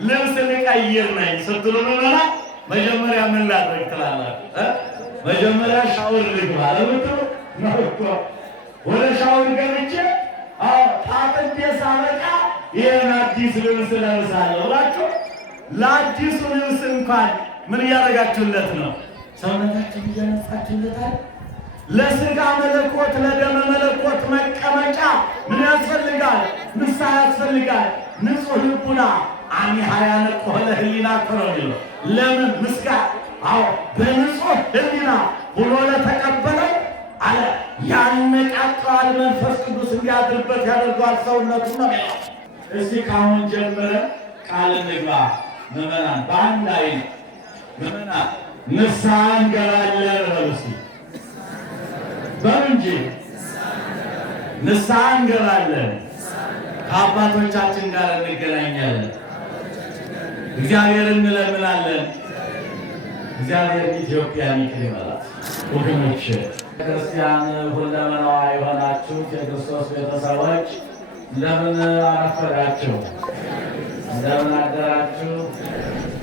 ልብስ ልቀይር ነኝ ስትሉ ምመና መጀመሪያ ምን ላድርግ ትላላችሁ? መጀመሪያ ሻወር ልግባ ለምትሉ ነው እኮ። ወደ ሻወር ገብቼ ታጥቤ ሳበቃ ይህን አዲስ ልብስ ለብሳለሁ ብላችሁ ለአዲሱ ልብስ እንኳን ምን እያደረጋችሁለት ነው? ሰውነታችን እያነጻችሁለታል። ለሥጋ መለኮት ለደመ መለኮት መቀመጫ ምን ያስፈልጋል? ንስሐ ያስፈልጋል። ንጹሕ ልቡና አሚሃ ያነቆረ ህሊና ከረሚሎ ለምን ምስጋ በንጹሕ ህሊና ብሎ ለተቀበለው አለ ያነቃቀዋል። መንፈስ ቅዱስ እንዲያድርበት ያደርገዋል ሰውነቱ ነው። እስቲ ካሁን ጀምረን ቃል እንግባ ምዕመናን፣ በአንድ አይን ምዕመናን ንስሐ እንገባለን በሉ እስቲ በሉ እንጂ ንስሐ እንገባለን። ከአባቶቻችን ጋር እንገናኛለን። እግዚአብሔር እንለምናለን። እግዚአብሔር ኢትዮጵያን ይቅር ይበላት። ወገኖች ክርስቲያን ሁለመናዋ የሆናችሁ የክርስቶስ ቤተሰቦች እንደምን አረፈዳችሁ? እንደምን አደራችሁ?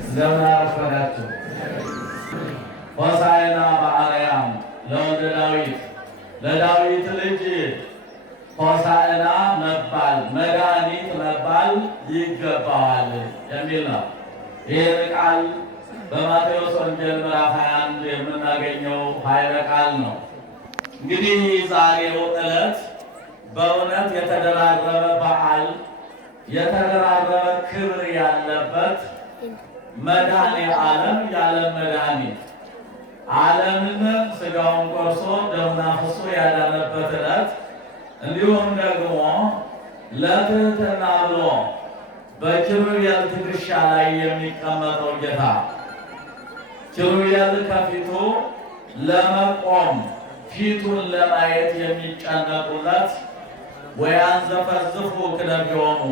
እንደምን አረፈዳችሁ? ሆሳዕና በአርያም ለወልደ ዳዊት ለዳዊት ልጅ ሆሳዕና መባል መድኃኒት መባል ይገባዋል የሚል ነው። ይህን ቃል በማቴዎስ ወንጌል ምዕራፍ 21 የምናገኘው ኃይለ ቃል ነው። እንግዲህ ዛሬው ዕለት በእውነት የተደራረበ በዓል የተደራረበ ክብር ያለበት መድኃኔ ዓለም የዓለም መድኃኒት ዓለምን ሥጋውን ቆርሶ ደሙን አፍስሶ ያዳነበት ዕለት እንዲሁም ደግሞ ለትሕትና ብሎ በኪሩቤል ትከሻ ላይ የሚቀመጠው ጌታ ኪሩቤል ከፊቱ ለመቆም ፊቱን ለማየት የሚጨነቁለት ወያንዘፈዝፉ ክነፊሆሙ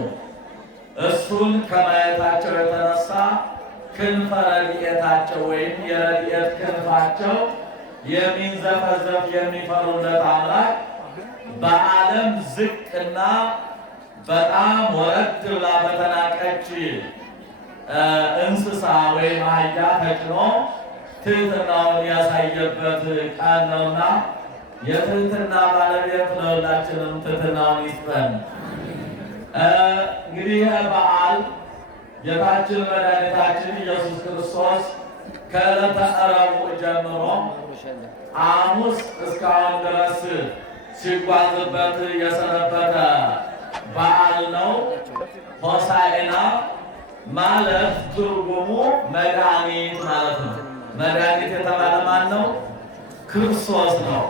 እሱን ከማየታቸው የተነሳ ክንፈ ረድኤታቸው ወይም የረድኤት ክንፋቸው የሚንዘፈዘፍ የሚፈሩለት አምላክ በዓለም ዝቅና በጣም ወረድ ብላ በተናቀች እንስሳ ወይም አህያ ተጭኖ ትሕትናውን ያሳየበት ቀን ነውና የትሕትና ባለቤት ለሁላችንም ትሕትናውን ይስጠን። እንግዲህ በዓል ጌታችን መድኃኒታችን ኢየሱስ ክርስቶስ ከዕለተ ረቡዕ ጀምሮ ሐሙስ እስካሁን ድረስ ሲጓዝበት የሰነበተ በዓል ነው። ሆሳዕና ማለት ትርጉሙ መድኃኒት ማለት ነው። መድኃኒት የተባለ ማን ነው? ክርስቶስ ነው።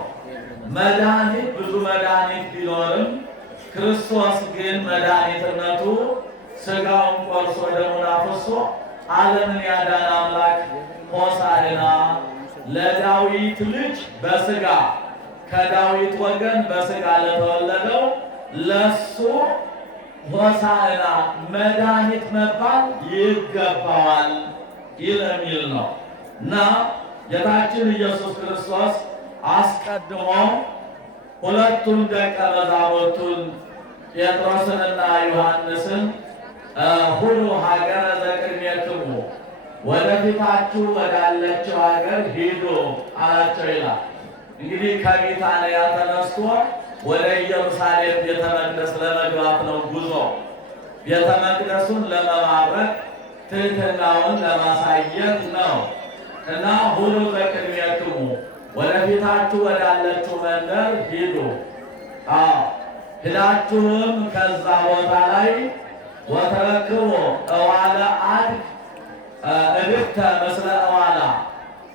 መድኃኒት ብዙ መድኃኒት ቢኖርም ክርስቶስ ግን መድኃኒትነቱ ሥጋውን ቆርሶ ደሙን አፍስሶ ዓለምን ያዳነ አምላክ ሆሳዕና ለዳዊት ልጅ በሥጋ ከዳዊት ወገን በሥጋ ለተወለደው ለሱ ሆሳዕና መድኃኒት መባል ይገባዋል የሚል ነው እና ጌታችን ኢየሱስ ክርስቶስ አስቀድሞ ሁለቱን ደቀ መዛሙርቱን ጴጥሮስንና ዮሐንስን ሁሉ ሀገረ ዘቅድሜክሙ ወደፊታችሁ ወዳለችው ሀገር ሂዱ አላቸው ይላል። እንግዲህ ከቢታንያ ተነስቶ ወደ ኢየሩሳሌም ቤተ መቅደስ ለመግባት ነው ጉዞ። ቤተ መቅደሱን ለመባረክ ትሕትናውን ለማሳየት ነው እና ሁሉ ዘቅድሜክሙ ወደፊታችሁ ወዳለችው መንደር ሂዱ። ሂዳችሁም ከዛ ቦታ ላይ ወተረክቦ እዋለ አድግ እድግተ ምስለ እዋላ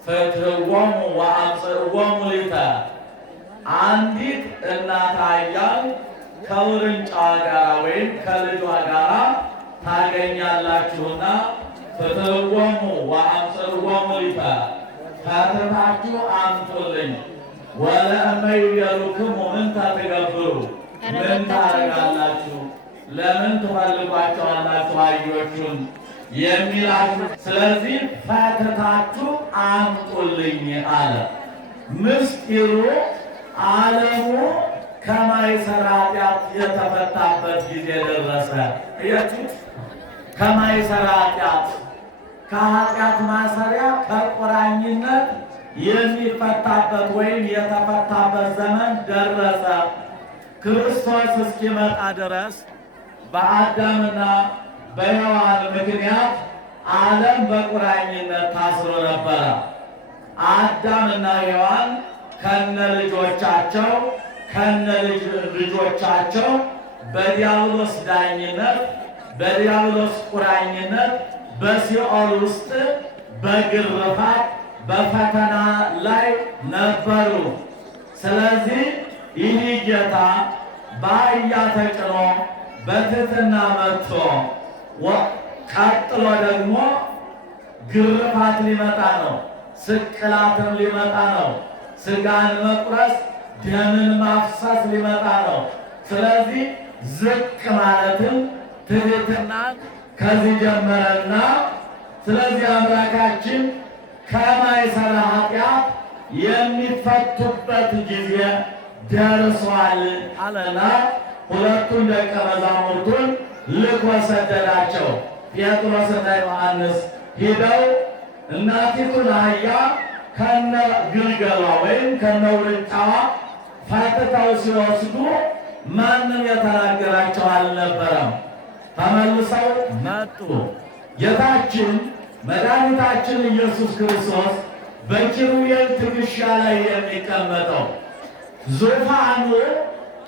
ፍትሕዎሙ ወአምጽእዎሙ ሊተ አንዲት እናት አህያን ከውርንጫዋ ጋር ወይም ከልጇ ጋር ታገኛላችሁና ፍትሕዎሙ ወአምጽእዎሙ ሊተ ፈትታችሁ አምጡልኝ። ወለእመ ይቤሉክሙ ምንተ ትገብሩ ምን ታደርጋላችሁ? ለምን ትፈልጓቸዋላችሁ አህዮቹን የሚላችሁ? ስለዚህ ፈትታችሁ አምጡልኝ አለ። ምስጢሩ ዓለሙ ከማይሰራ ኃጢአት የተፈታበት ጊዜ ደረሰ። እያችሁት ከማይሰራ ኃጢአት ከኃጢአት ማሰሪያ ከቁራኝነት የሚፈታበት ወይም የተፈታበት ዘመን ደረሰ። ክርስቶስ እስኪመጣ ድረስ በአዳምና በሔዋን ምክንያት ዓለም በቁራኝነት ታስሮ ነበረ። አዳምና ሔዋን ከነ ልጆቻቸው በዲያብሎስ ዳኝነት በዲያብሎስ ቁራኝነት በሲኦል ውስጥ በግርፋት በፈተና ላይ ነበሩ። ስለዚህ ይህ ጌታ በአህያ ተጭኖ በትሕትና መጥቶ ቀጥሎ ደግሞ ግርፋት ሊመጣ ነው፣ ስቅላትም ሊመጣ ነው፣ ሥጋን መቁረስ ደምን ማፍሰስ ሊመጣ ነው። ስለዚህ ዝቅ ማለትም ትሕትናን ከዚህ ጀመረና ስለዚህ አምላካችን ከማይሰራ ኃጢአት የሚፈቱበት ጊዜ ደርሷል አለና ሁለቱን ደቀ መዛሙርቱን ልኮ ሰደዳቸው። ጴጥሮስና ዮሐንስ ሂደው እናቲቱን አህያ ከነ ግልገሏ ወይም ከነ ውርንጫዋ ፈትተው ሲወስዱ ማንም የተናገራቸው አልነበረም። ተመልሰው መጡ። ጌታችን መድኃኒታችን ኢየሱስ ክርስቶስ በኪሩቤል ትከሻ ላይ የሚቀመጠው ዙፋኑ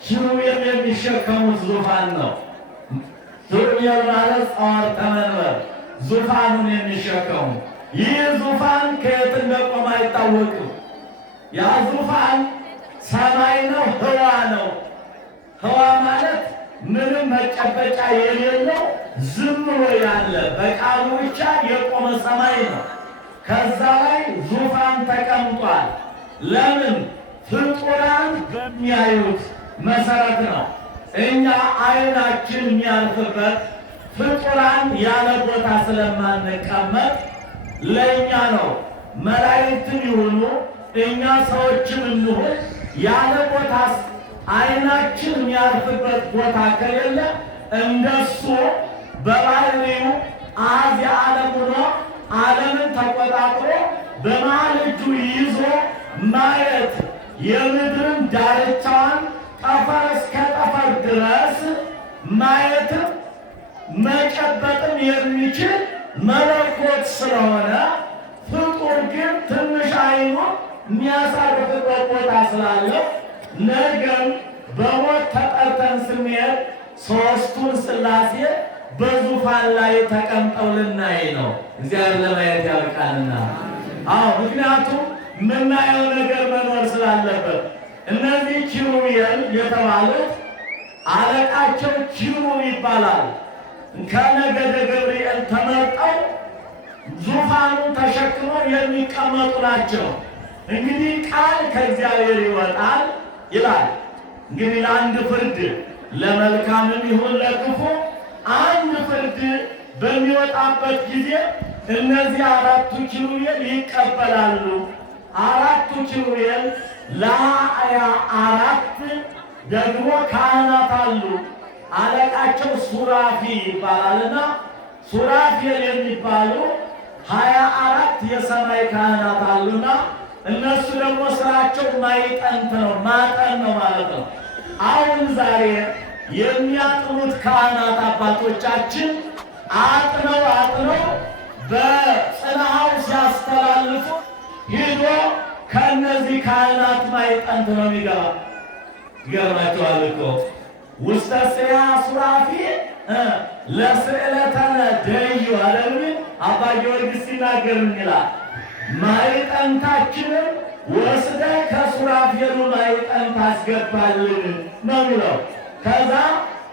ኪሩቤል የሚሸከሙት ዙፋን ነው። ኪሩቤል ማለት ጸዋርተ መንበር ዙፋኑን የሚሸከሙ። ይህ ዙፋን ከየት እንደቆመ አይታወቅም። ያ ዙፋን ሰማይ ነው፣ ህዋ ነው። ህዋ ማለት ምንም መጨበጫ የሌለው ዝም ብሎ ያለ በቃሉ ብቻ የቆመ ሰማይ ነው። ከዛ ላይ ዙፋን ተቀምጧል። ለምን? ፍጡራን በሚያዩት መሰረት ነው። እኛ አይናችን የሚያርፍበት ፍጡራን ያለ ቦታ ስለማንቀመጥ ለእኛ ነው። መላእክትም ይሁኑ እኛ ሰዎችም እንሁን ያለ ቦታ አይናችን የሚያርፍበት ቦታ ከሌለ እንደሱ በባህሪው አዝ የዓለም ሆኖ ዓለምን ተቆጣጥሮ በመሃል እጁ ይዞ ማየት የምድርን ዳርቻዋን ጠፈር እስከ ጠፈር ድረስ ማየትም መጨበጥም የሚችል መለኮት ስለሆነ ፍጡር ግን ትንሽ አይኑ የሚያሳርፍበት ቦታ ስላለው ነገም በሞት ተጠርተን ስንሄድ ሦስቱን ሥላሴ በዙፋን ላይ ተቀምጠው ልናይ ነው። እግዚአብሔር ለማየት ያብቃንና። ምክንያቱም የምናየው ነገር መኖር ስላለበት እነዚህ ኪሩቤል የተባሉት አለቃቸው ኪሩብ ይባላል። ከነገደ ገብርኤል ተመርጠው ዙፋኑን ተሸክመው የሚቀመጡ ናቸው። እንግዲህ ቃል ከእግዚአብሔር ይወጣል ይላል። እንግዲህ ለአንድ ፍርድ ለመልካምም ይሁን ለክፉ አንድ ፍርድ በሚወጣበት ጊዜ እነዚህ አራቱ ኪሩቤል ይቀበላሉ። አራቱ ኪሩቤል ለሃያ አራት ደግሞ ካህናት አሉ። አለቃቸው ሱራፊ ይባላልና ሱራፊል የሚባሉ 24 የሰማይ ካህናት አሉና እነሱ ደግሞ ስራቸው ማይጠንት ነው፣ ማጠን ነው ማለት ነው። አሁን ዛሬ የሚያጥኑት ካህናት አባቶቻችን አጥነው በጽንሐው ሲያስተላልፉ ሂዶ ከእነዚህ ካህናት ማይጠንት ነው የሚገባ። ይገርማቸዋል እኮ ውስተ ስያ ሱራፊ ለስዕለተነ ደዩ አለሚ አባ ጊዮርጊስ ሲናገር ይላል ማይጠንታችንን ወስደ ከሱራፌሉ ማይጠንት አስገባልን ነው የሚለው። ከዛ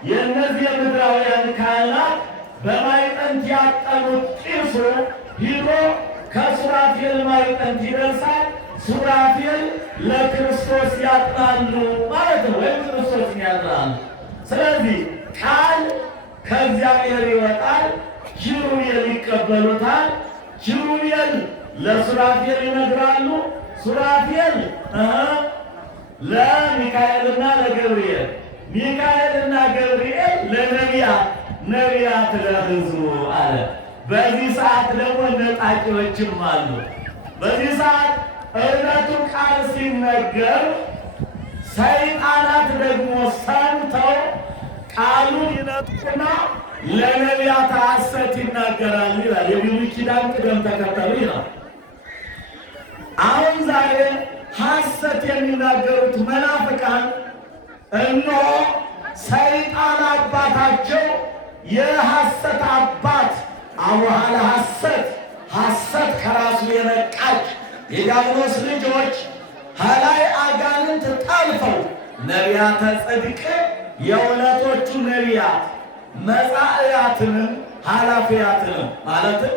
የእነዚህ የምድራውያን ካህናት በማይጠንት ያጠኑት ጢሱ ሂዶ ከሱራፌል ማይጠንት ይደርሳል። ሱራፌል ለክርስቶስ ያጥናሉ ማለት ነው፣ ወይም ክርስቶስን ያጥናሉ። ስለዚህ ቃል ከእግዚአብሔር ይወጣል፣ ኪሩቤል ይቀበሉታል። ኪሩቤል ለሱራፌል ይነግራሉ፣ ሱራፌል ለሚካኤልና ለገብርኤል፣ ሚካኤልና ገብርኤል ለነቢያት ነቢያት ለሕዝቡ አለ። በዚህ ሰዓት ደግሞ ነጣቂዎችም አሉ። በዚህ ሰዓት እውነቱ ቃል ሲነገር ሰይጣናት ደግሞ ሰምተው ቃሉን ይነጥቁና ለነቢያት ሐሰት ይናገራሉ ይላል። የብሉይ ኪዳን ቅደም ተከተሉ ይላል። አሁን ዛሬ ሐሰት የሚናገሩት መናፍቃን እነሆ ሰይጣን አባታቸው የሐሰት አባት አቡሃለ ሐሰት ከራሱ የነቃች የዲያብሎስ ልጆች ከላይ አጋንንት ጠልፈው ነቢያተ ጽድቅ የእውነቶቹ ነቢያት መጻእያትንም ኃላፊያትንም ማለትም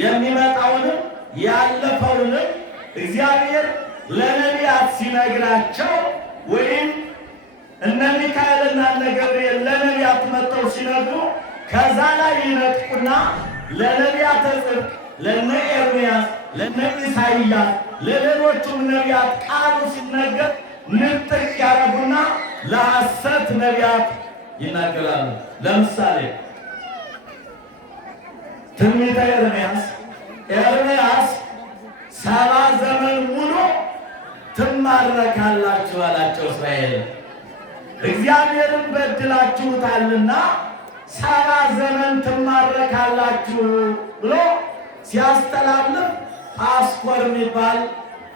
የሚመጣውንም ያለፈውንም እግዚአብሔር ለነቢያት ሲነግራቸው ወይም እነ ሚካኤልና እነ ገብርኤል ለነቢያት መጥተው ሲነግሩ ከዛ ላይ ይነጥቁና ለነቢያተ ጽድቅ ለነ ኤርምያስ ለነ ኢሳይያስ ለሌሎቹም ነቢያት ቃሉ ሲነገር ንጥቅ ያደረጉና ለሐሰት ነቢያት ይናገራሉ። ለምሳሌ ትንቢተ ኤርምያስ 70 ዘመን ሙሉ ትማረካላችሁ አላቸው እስራኤል። እግዚአብሔርን በድላችሁታልና 70 ዘመን ትማረካላችሁ ብሎ ሲያስተላልፍ ጳስኮር የሚባል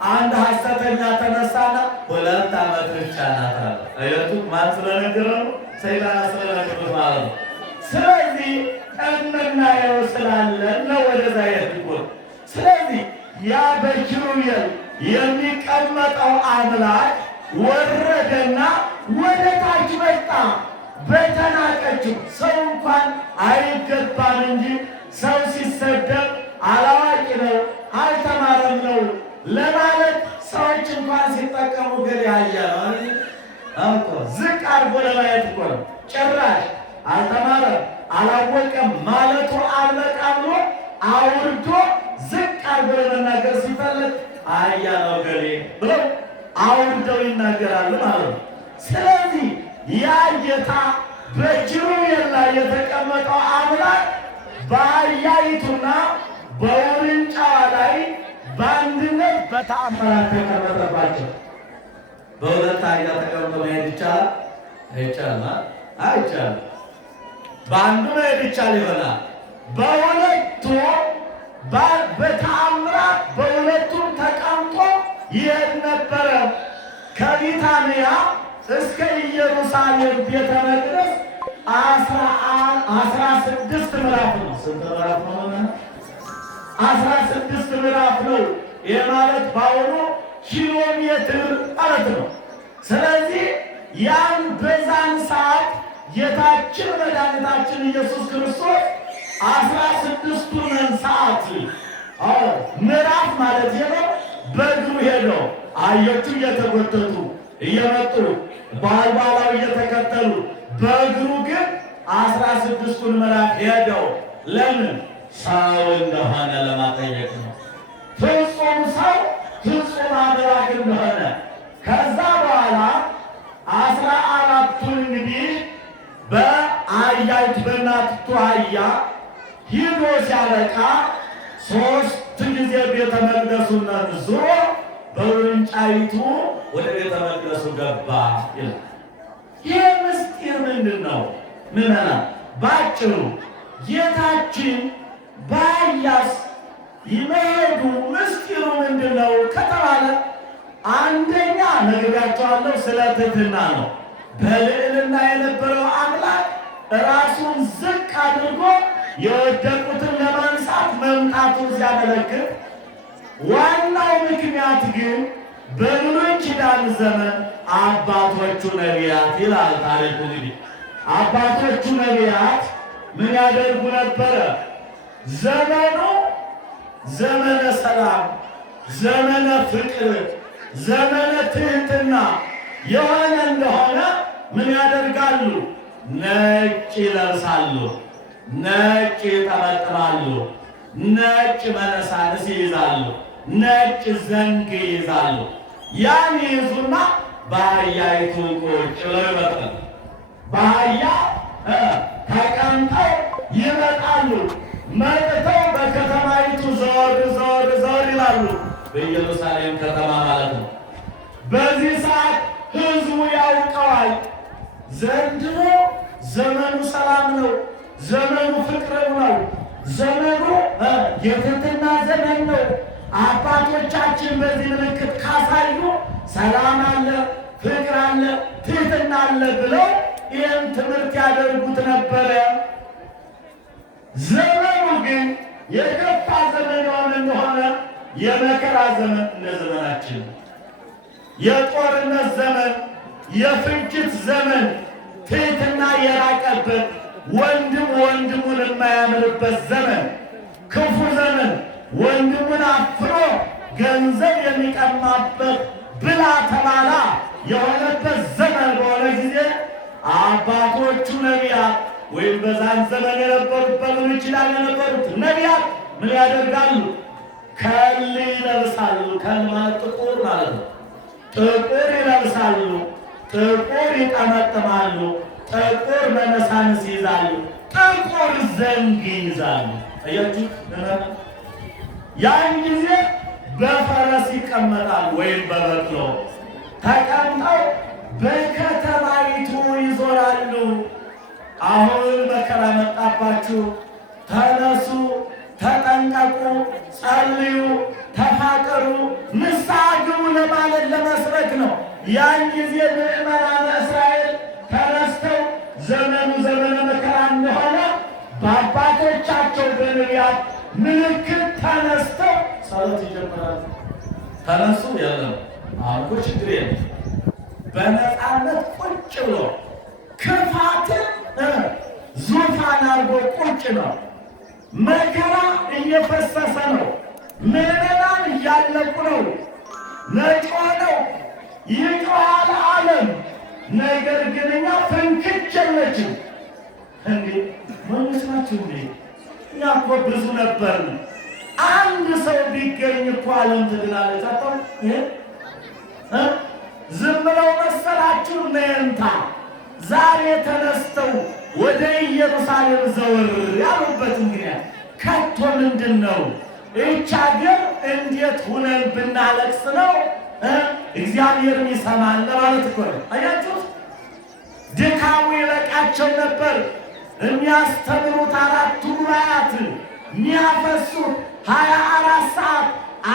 አንድ ሐሰተኛ ተነሳና 2 ዓመት ብቻ ናት አለ። አያቱ ማን ስለነገረው? ሰይጣን ስለነገረው ማለት ነው። ስለዚህ እምናየው ስላለን ነው ወደዛ ያድርጎ። ስለዚህ ያ በኪሩቤል የሚቀመጠው አምላክ ወረደና ወደ ታች መጣ። በተናቀችው ሰው እንኳን አይገባም እንጂ ሰው ሲሰደብ አላዋቂ ነው አልተማረም ነው ለማለት ሰዎች እንኳን ሲጠቀሙ ገሌ ያያለው አውቆ ዝቅ አድርጎ ለማየት እኮ ነው። ጭራሽ አልተማረም አላወቀም ማለቱ አልበቃ ብሎ አውርዶ ዝቅ አድርጎ ለመናገር ሲፈልግ አያለው ገሌ ብለው አውርደው ይናገራሉ ማለት ነው። ስለዚህ ያ ጌታ በኪሩቤል ላይ የተቀመጠው አምላክ በአህያይቱና በውርንጫዋ ላይ በአንድነት በተአምራት ተቀመጠባቸው። በሁለት አህያ ተቀምጦ መሄድ ይቻላል? አይቻልም። በአንዱ መሄድ ይቻል ይሆናል። በሁለቱ በተአምራት በሁለቱም ተቀምጦ ይሄድ ነበረ። ከቢታንያ እስከ ኢየሩሳሌም ቤተ መቅደስ 16 ምዕራፍ ነው። ስንት ምዕራፍ ነው? 16 ምዕራፍ ነው። ይህ ማለት በአሁኑ ኪሎ ሜትር ማለት ነው። ስለዚህ ያን በዛን ሰዓት ጌታችን መድኃኒታችን ኢየሱስ ክርስቶስ 16ቱን ሰዓት ምዕራፍ ማለት ነው በእግሩ ሄደው አህዮቹ እየተጎተቱ እየመጡ ባልባላው እየተከተሉ በእግሩ ግን 16ቱን ምዕራፍ ሄደው ለምን? ሰው እንደሆነ ለማጠየቅ ነው። ፍጹም ሰው ፍጹም አምላክ እንደሆነ። ከዛ በኋላ 14ቱን እንግዲህ በአህያይቱ በእናቲቱ አህያ ሂዶ ሲያበቃ 3 ጊዜ ቤተ መቅደሱን ዞሮ በውርንጫይቱ ወደ ቤተ መቅደሱ ገባ ይላል። ይህ ምስጢር ምንድን ነው? ምዕመናን ባጭሩ ጌታችን በአህያስ ይመሄዱ ምስጢሩ ምንድን ነው ከተባለ አንደኛ ነግሬያቸዋለሁ፣ ስለ ትሕትና ነው። በልዕልና የነበረው አምላክ ራሱን ዝቅ አድርጎ የወደቁትን ለማንሳት መምጣቱን ሲያመለክት፣ ዋናው ምክንያት ግን በብሉይ ኪዳን ዘመን አባቶቹ ነቢያት ይላል ታሪኩ። እንግዲህ አባቶቹ ነቢያት ምን ያደርጉ ነበረ? ዘመኑ ዘመነ ሰላም፣ ዘመነ ፍቅር፣ ዘመነ ትሕትና የሆነ እንደሆነ ምን ያደርጋሉ? ነጭ ይለብሳሉ፣ ነጭ ይጠመጥማሉ፣ ነጭ መነሳንስ ይይዛሉ፣ ነጭ ዘንግ ይይዛሉ። ያን ይይዙና በአህያይቱ ቁጭ ብለው ይመጣሉ። በአህያ ተቀምጠው ይመጣሉ። መጥተው በከተማይቱ ዘወር ዘወር ዘወር ይላሉ። በኢየሩሳሌም ከተማ ማለት ነው። በዚህ ሰዓት ሕዝቡ ያውቀዋል። ዘንድሮ ዘመኑ ሰላም ነው። ዘመኑ ፍቅር ነው። ዘመኑ የትህትና ዘመን ነው። አባቶቻችን በዚህ ምልክት ካሳዩ ሰላም አለ፣ ፍቅር አለ፣ ትህትና አለ ብለው ይህን ትምህርት ያደርጉት ነበረ። ዘመኑ ግን የከፋ ዘመን የሆነ እንደሆነ የመከራ ዘመን እንደ ዘመናችን፣ የጦርነት ዘመን፣ የፍጅት ዘመን፣ ትህትና የራቀበት፣ ወንድም ወንድሙን የማያምርበት ዘመን፣ ክፉ ዘመን፣ ወንድሙን አፍሮ ገንዘብ የሚቀማበት ብላ ተባላ የሆነበት ዘመን በሆነ ጊዜ አባቶቹ ነቢያት ወይም በዛን ዘመን የነበሩት በምን ይችላል የነበሩት ነቢያት ምን ያደርጋሉ? ከል ይለብሳሉ። ከል ማለት ጥቁር ማለት ነው። ጥቁር ይለብሳሉ፣ ጥቁር ይጠመጥማሉ፣ ጥቁር መነሳንስ ይይዛሉ፣ ጥቁር ዘንግ ይይዛሉ። አያችሁ፣ ያን ጊዜ በፈረስ ይቀመጣሉ ወይም በበቅሎ ተቀምጠው በከተማይቱ ይዞራሉ። አሁን መከራ መጣባችሁ፣ ተነሱ፣ ተጠንቀቁ፣ ጸልዩ፣ ተፋቀሩ፣ ንስሐ ግቡ ለማለት ለመስበክ ነው። ያን ጊዜ ምዕመናነ እስራኤል ተነስተው ዘመኑ ዘመነ መከራ እንደሆነ በአባቶቻቸው በነቢያት ምልክት ተነስተው ጸሎት ይጀምራሉ። ተነሱ ያለው አሁን እኮ ችግር የለም። በነፃነት ቁጭ ብሎ ክፋትን ዙፋን አድርጎ ቁጭ ነው። መከራ እየፈሰሰ ነው። ምዕመናን እያለቁ ነው። ነጮ ነው ይጮሃል ዓለም። ነገር ግን እኛ ፍንክች የለችም። እንዴ መንግስት ናችሁ እንዴ? እኛ እኮ ብዙ ነበርን። አንድ ሰው ቢገኝ እኮ ዓለም ትድናለች። ዝም ብለው መሰላችሁ ነንታ ዛሬ ተነስተው ወደ ኢየሩሳሌም ዘወር ያሉበት ምክንያት ከቶ ምንድን ነው? ይህች ሀገር እንዴት ሁነን ብናለቅስ ነው እግዚአብሔርን ይሰማል ለማለት እኮ ነው። አያችሁት? ድካሙ ይበቃቸው ነበር። የሚያስተምሩት 4 ጉባኤያት የሚያፈሱት 24 ሰዓት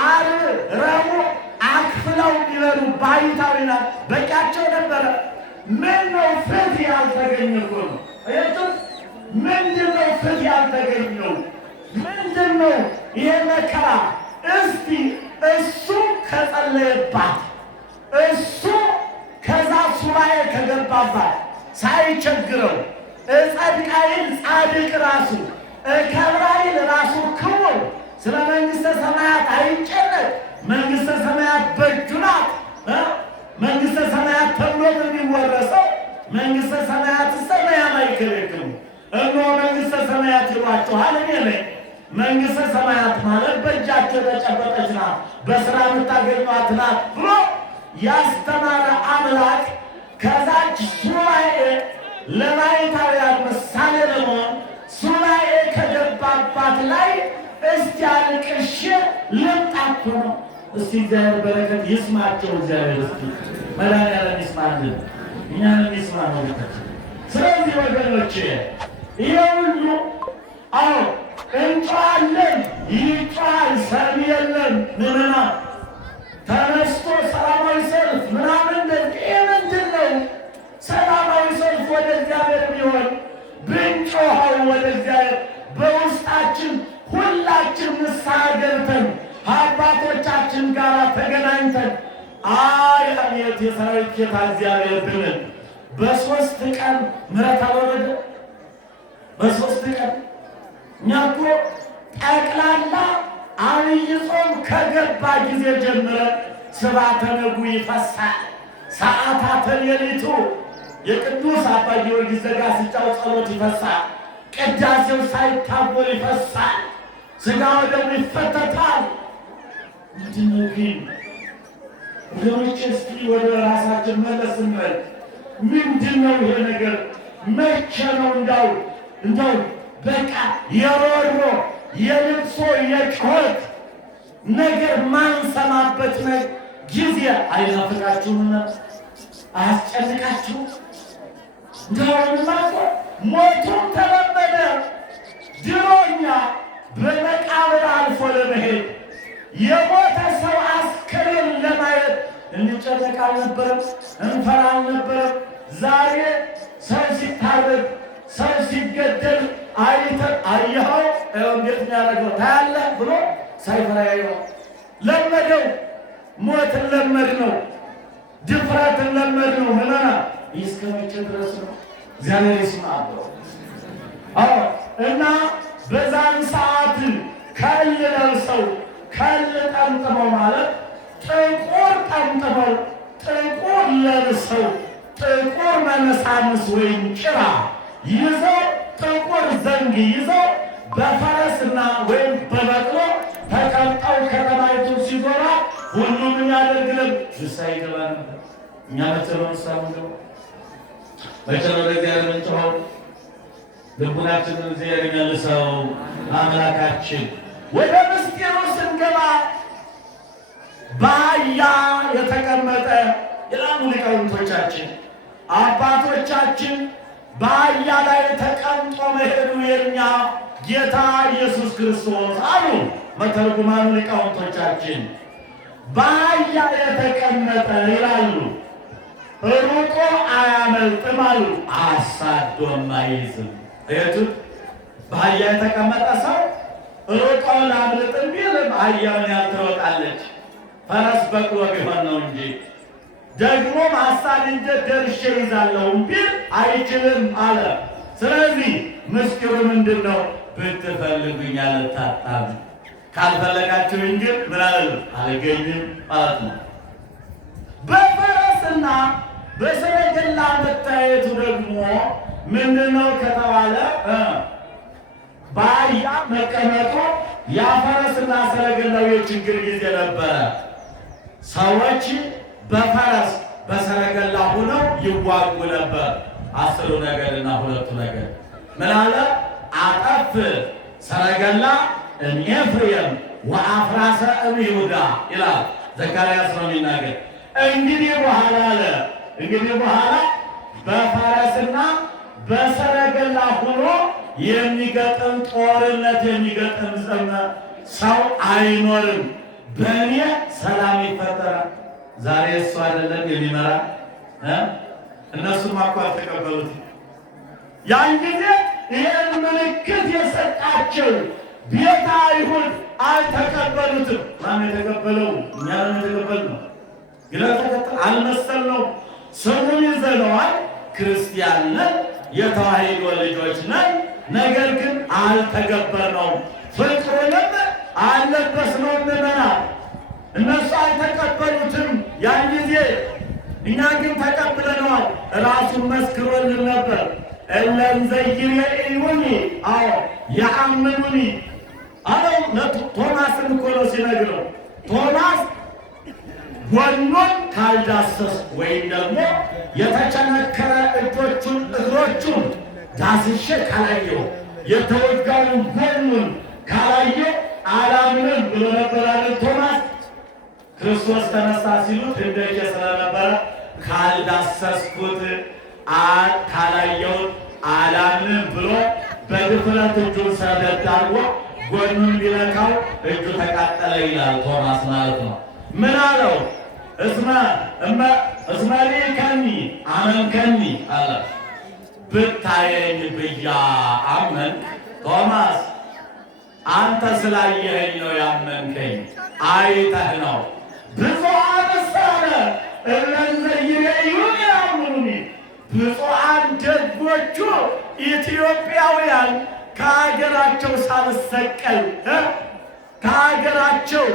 ዓርብ ረቡዕ አክፍለው የሚበሉ ባይታዊና በቂያቸው ነበረ። ምን ነው ፍትሕ ያልተገኘ እኮ ነው። አያችሁት? ምንድን ነው ፍትሕ ያልተገኘው? ምንድን ነው ይሄ መከራ? እስቲ እሱ ከጸለየባት እሱ ከዛ ሱባኤ ከገባባት ሳይቸግረው እጸድቃይል ጻድቅ ራሱ እከብራይል ራሱ ክቡር ስለ መንግሥተ ሰማያት አይጨነቅ። መንግሥተ ሰማያት በእጁ ናት። መንግሥተ ሰማያት ተብሎ የሚወረሰው መንግሥተ ሰማያት ሰማያም አይከለክሉም። እነሆ መንግሥተ ሰማያት ይሏችኋል እኔ ነኝ። መንግሥተ ሰማያት ማለት በእጃቸው የተጨበጠች ናት፣ በሥራ የምታገኟት ናት ብሎ ያስተማረ አምላክ ከዛች ሱባኤ ለባሕታውያን ምሳሌ ለመሆን ሱባኤ ከገባባት ላይ እስቲ አልቅሼ ልምጣ እኮ ነው። እስቲ እግዚአብሔር በረከት ይስማቸው። እግዚአብሔር እስቲ መድኃኒዓለም ይስማልን፣ እኛንም ይስማ ነው። ስለዚህ ወገኖቼ ይሄ ሁሉ አዎ እንጮኻለን፣ ይጮኻል፣ ሰሚ የለም። ምዕመናን ተነስቶ ሰላማዊ ሰልፍ ምናምን ይህ ምንድን ነው? ሰላማዊ ሰልፍ ወደ እግዚአብሔር ቢሆን ብንጮኸው ወደ እግዚአብሔር በውስጣችን ሁላችን ንስሐ ገብተን አባቶቻችን ጋር ተገናኝተን አቤት የሰራዊት ጌታ እግዚአብሔር ብለን በ3 ቀን ምሕረት አልወረደ። በ3 ቀን እኛ እኮ ጠቅላላ አብይ ጾም ከገባ ጊዜ ጀምረን ስብሐተ ነጉ ይፈሳል፣ ሰዓታተ ሌሊቱ የቅዱስ አባ ጊዮርጊስ ዘጋስጫው ጸሎት ይፈሳል፣ ቅዳሴው ሳይታጎል ይፈሳል፣ ሥጋው ደግሞ ይፈተታል። ምንድን ነው ግን ወገኖች? እስኪ ወደ ራሳችን መለስ እንበል። ምንድን ነው ይሄ ነገር? መቼ ነው እንዳው እንደው በቃ የሮሮ የልቅሶ የጩኸት ነገር ማንሰማበት ጊዜ አይናፍቃችሁም? አያስጨንቃችሁ? እንደውም ሞቱም ተለመደ። ድሮኛ በመቃብር አልፎ ለመሄድ የሞተ ሰው አስከሬን ለማየት እንጨነቅ አልነበረም? እንፈራ አልነበረም? ዛሬ ሰው ሲታረድ ሰው ሲገደል አየኸው እንዴት የሚያደርገው ታያለህ ብሎ ሳይፈራ ያየው ለመደው። ሞትን ለመድ ነው፣ ድፍረትን ለመድ ነው። ምናና ይህ እስከ መቼ ድረስ ነው? እግዚአብሔር ይስማው። እና በዛን ሰዓት ከል ለብሰው ከል ጠምጥመው ማለት ጥቁር ጠምጥመው ጥቁር ለብሰው ጥቁር መነሳንስ ወይም ጭራ ይዘው ጥቁር ዘንግ ይዘው በፈረስና ወይም በበቅሎ ተቀምጠው ከተማይቱ ሲዞራ ሁሉም ያደርግልን ንስሐ ይገባ ነበር። እኛ መቼ ነው ንስሐ የምንገባው? መቼ ነው ለእግዚአብሔር የምንጮኸው? ልቡናችንን እግዚአብሔር ይመልሰው አምላካችን። ወደ ምስጢሩ ስንገባ በአህያ የተቀመጠ ይላሉ ሊቃውንቶቻችን። አባቶቻችን በአህያ ላይ ተቀምጦ መሄዱ የኛ ጌታ ኢየሱስ ክርስቶስ አሉ መተርጉማን ሊቃውንቶቻችን። በአህያ የተቀመጠ ይላሉ ሩቆ አያመልጥም አሉ፣ አሳዶም አይዝም። እየቱት በአህያ የተቀመጠ ሰው ሩቆ ላምልጥም ቢልም አህያውን ያልትሮጣለች ፈረስ በቅሎ ቢሆን ነው እንጂ ደግሞ ማሳድ እንጂ ደርሼ ይዛለሁም ቢል አይችልም አለ። ስለዚህ ምስጢሩ ምንድን ነው? ብትፈልጉኝ አልታጣም፣ ካልፈለጋችሁኝ ግን ምን አልገኝም ማለት ነው። በፈረስና በሰረገላ መታየቱ ደግሞ ምንድነው ከተባለ በአህያ መቀመጡ ያፈረስና ሰረገላው የችግር ጊዜ ነበረ። ሰዎች በፈረስ በሰረገላ ሆነው ይዋጉ ነበር። 10ሩ ነገድና 2ቱ ነገድ ምን አለ? አጠፍ ሰረገላ እምኤፍሬም ወአፍራሰ እምይሁዳ ይላል ዘካርያስ ነው የሚናገር። እንግዲህ በኋላ አለ እንግዲህ በኋላ በፈረስና በሰረገላ ሆኖ የሚገጥም ጦርነት የሚገጥም ሰው አይኖርም፣ በእኔ ሰላም ይፈጠራል። ዛሬ እሱ አይደለም የሚመራ እነሱም እኮ አልተቀበሉትም። ያን ጊዜ ይህን ምልክት የሰጣቸው ቤተ አይሁድ አልተቀበሉትም። ማን የተቀበለው? እኛ የተቀበልነው ግን አልመሰልነው። ስሙን ይዘነዋል፣ ክርስቲያን ነን፣ የተዋሕዶ ልጆች ነን። ነገር ግን አልተገበርነውም፣ ፍቅሩንም አልለበስነውም። ምእመናን እነሱ አልተቀበሉትም ያን ጊዜ፣ እኛ ግን ተቀብለነዋል። ራሱን መስክሮልን ነበር። እለ እንዘ ይሬኡኒ አዎ ያአምኑኒ አለው። ቶማስን እኮ ነው ሲነግረው። ቶማስ ጎኑን ካልዳሰስ ወይም ደግሞ የተቸነከረ እጆቹን እግሮቹን ዳስሼ ካላየው የተወጋውን ጎኑን ካላየው አላምንም ብሎ ነበር አይደል ቶማስ። ክርስቶስ ተነሳ ሲሉት እንደየ ስለነበረ ካልዳሰስኩት ካላየሁት አላምንም ብሎ በድፍረት እጁን ሰደድ አድርጎ ጎኑን ቢነካው እጁ ተቃጠለ ይላል ቶማስ ማለት ነው። ምን አለው? እስመ ሪከኒ አመንከኒ አለ። ብታየኝ ብያ አመንክ። ቶማስ አንተ ስላየኸኝ ነው ያመንከኝ፣ አይተህ ነው። ብፁዓን ሳለ እለ እንዘ ይሬኡኒ ያአምኑኒ፣ ብፁዓን ደጎቹ ኢትዮጵያውያን ከሀገራቸው ሳልሰቀል ከሀገራቸው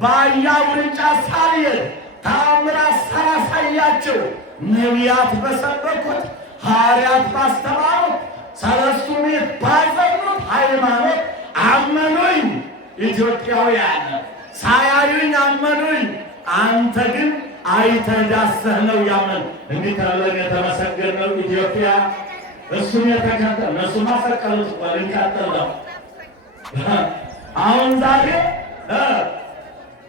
በአህያ ውርንጫ ሳልሄድ ተአምራት ሳላሳያቸው ነቢያት በሰበኩት ሐዋርያት ባስተማሩት ሰለስቱ ምዕት ባጸኑት ሃይማኖት አመኑኝ። ኢትዮጵያውያን ሳያዩኝ አመኑኝ። አንተ ግን አይተህ ዳሰህ ነው ያመን። እንዲህ ተብለን የተመሰገነው ኢትዮጵያ እሱም የተከተለ እነሱማ ሰቀሉት እኮ ልንቀጥል ነው። አሁን ዛሬ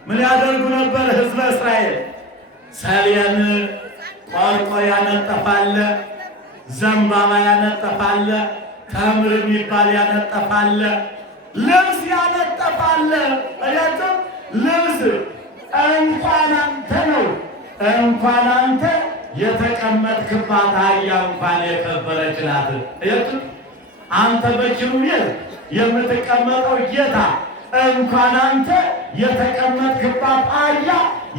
ምን ያደርጉ ነበር ሕዝበ እስራኤል? ሰሌን ቆርቆ ያነጠፋለ፣ ዘንባባ ያነጠፋለ፣ ተምር የሚባል ያነጠፋለ፣ ልብስ ያነጠፋለ። አያችሁ ልብስ እንኳን አንተ ነው እንኳን አንተ የተቀመጥክባት አህያ እንኳን የከበረች ናት። አያችሁ አንተ በኪሩቤል የምትቀመጠው ጌታ እንኳን አንተ የተቀመጥክባት አህያ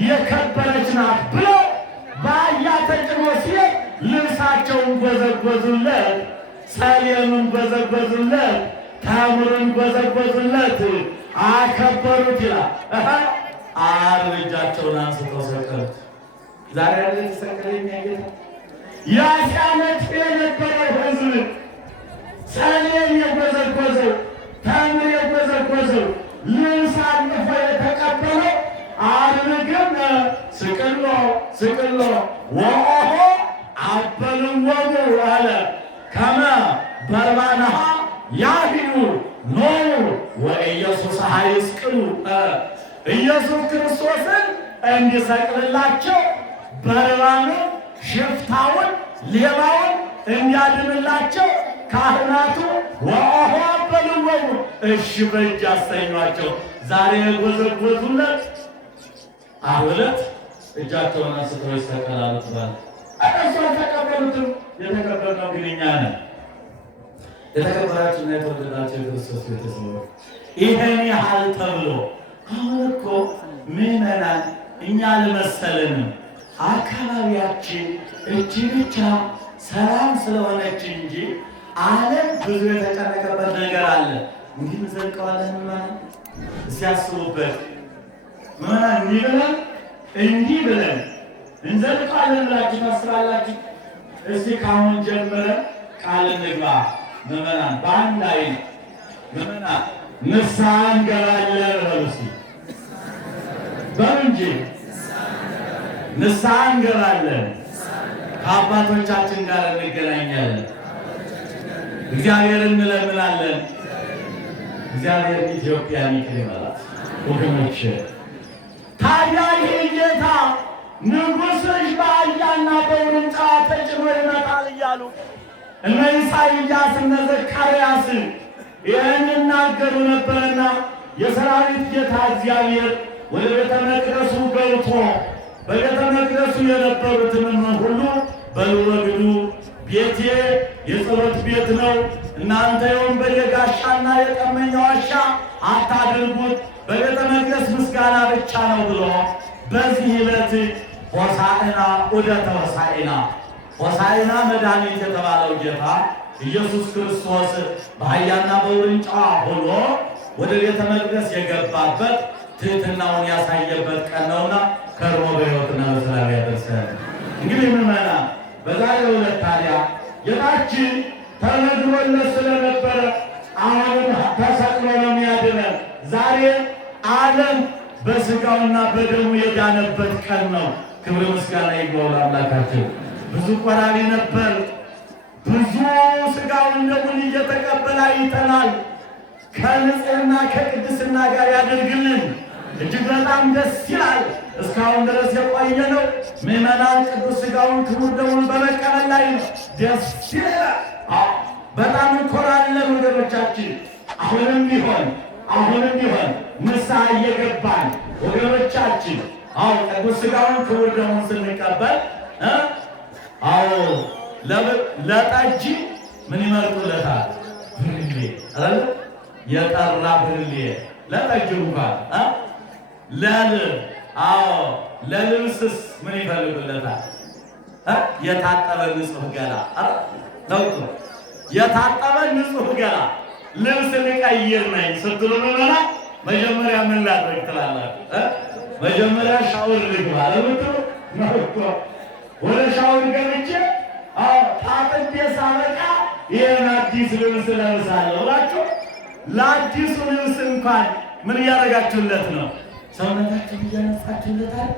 የከበረች ናት ብሎ በአህያ ተጭኖ ሲሄድ ልብሳቸውን ጎዘጎዙለት፣ ሰሌኑን ጎዘጎዙለት፣ ተምሩን ጎዘጎዙለት፣ አከበሩት ይላል። ዓርብ እጃቸውን አንስተው ሰቀሉት። ዛሬ ያለ ተሰቀለኛ ጌታ ያ ሲያመት የነበረው ሕዝብ ሰሌን የጎዘጎዘው ተምር የጎዘጎዘው ልብስ አልፎ የተቀበለው ዓርብ ግን ስቅሎ ስቅሎ ወኦሆ አበልወሙ አለ ከመ በርባንሃ ያሂኑ ኖሩ ወኢየሱስ ይስቅሉ ኢየሱስ ክርስቶስን እንዲሰቅልላቸው በርባንን ሽፍታውን ሌባውን እንዲያድንላቸው ካህናቱ ወኦሆ አበልወሙ እሺ በእጅ አሰኟቸው። ዛሬ የጎዘጎዙለት ዓርብ ዕለት እጃቸውን አንስተው ይሰቀላሉ ተባለ። እነሱ አልተቀበሉትም። የተቀበልነው ግን እኛ ነን። የተከበራችሁና የተወደዳችሁ የክርስቶስ ቤተሰቦች ይህን ያህል ተብሎ አሁን እኮ ምዕመናን እኛ አልመሰለንም። አካባቢያችን እጅ ብቻ ሰላም ስለሆነች እንጂ ዓለም ብዙ የተጨነቀበት ነገር አለ። እንዲህ እንዘልቀዋለን ምናምን ሲያስቡበት ምናምን እንዲህ ብለን እንዘልቀዋለን ብላችሁ ታስባላችሁ? እስቲ ካሁን ጀምረን ቃል እንግባ ምዕመናን፣ በአንድ አይን ምዕመናን ንስሐ እንገባለን በሉ እስቲ በሉ እንጂ ንስሐ እንገባለን፣ ከአባቶቻችን ጋር እንገናኛለን፣ እግዚአብሔር እንለምናለን። እግዚአብሔር ኢትዮጵያን ይቅር ይበላት ወገኖች። ታዲያ ይህ ጌታ ንጉሥሽ በአህያና በውርንጫ ተጭኖ ይመጣል እያሉ እነ ኢሳይያስ እነ ዘካርያስ ይህን ይናገሩ ነበርና የሰራዊት ጌታ እግዚአብሔር ወደ ቤተ መቅደሱ ገብቶ በቤተ መቅደሱ የነበሩትን ሁሉ በሉ ወግዱ፣ ቤቴ የጸሎት ቤት ነው፣ እናንተ የወንበዴ ጋሻና የቀመኛ ዋሻ አታድርጉት፣ በቤተ መቅደስ ምስጋና ብቻ ነው ብሎ በዚህ ዕለት ሆሳዕና ዑደተ ሆሳዕና ሆሳዕና መድኃኒት የተባለው ጌታ ኢየሱስ ክርስቶስ በአህያና በውርንጫ ሆኖ ወደ ቤተ መቅደስ የገባበት ትሕትናውን ያሳየበት ቀን ነውና ከርሞ በሕይወትና በሰላም ያደርሰን። እንግዲህ ምዕመናን በዛሬው ዕለት ታዲያ ጌታችን ተነግሮለት ስለነበረ አሁንም ተሰቅሎ ነው የሚያድነን። ዛሬ ዓለም በሥጋውና በደሙ የዳነበት ቀን ነው። ክብር ምስጋና ይግባው አምላካችን። ብዙ ቆራቢ ነበር፣ ብዙ ሥጋውን ደሙን እየተቀበለ አይተናል። ከንጽሕና ከቅድስና ጋር ያደርግልን። እጅግ በጣም ደስ ይላል። እስካሁን ድረስ የቆየ ነው ምዕመናን ቅዱስ ሥጋውን ክቡር ደሙን በመቀበል ላይ ነው። ደስ ይላል። በጣም እንኮራለን ወገኖቻችን። አሁንም ቢሆን ንስሐ እየገባን ወገኖቻችን ቅዱስ ሥጋውን ክቡር ደሙን ስንቀበል ለጠጅ ምን ይመርጡለታል? ብርሌ አይደል? የጠራ ብርሌ ለጠጅ እንኳን ለልብስስ ምን ይፈልጉለታል? የታጠበ ንጹሕ ገላ ተውቁ። የታጠበ ንጹሕ ገላ ልብስ ልቀይር ነኝ ስትሉ ምመና መጀመሪያ ምን ላድርግ ትላላችሁ? መጀመሪያ ሻወር ልግባ ለምትሉ ነው። ወደ ሻወር ገብቼ ታጥቤ ሳበቃ ይህን አዲስ ልብስ ለብሳለሁ ብላችሁ ለአዲሱ ልብስ እንኳን ምን እያደረጋችሁለት ነው? ሰውነታችን እያነሳችሁለታል።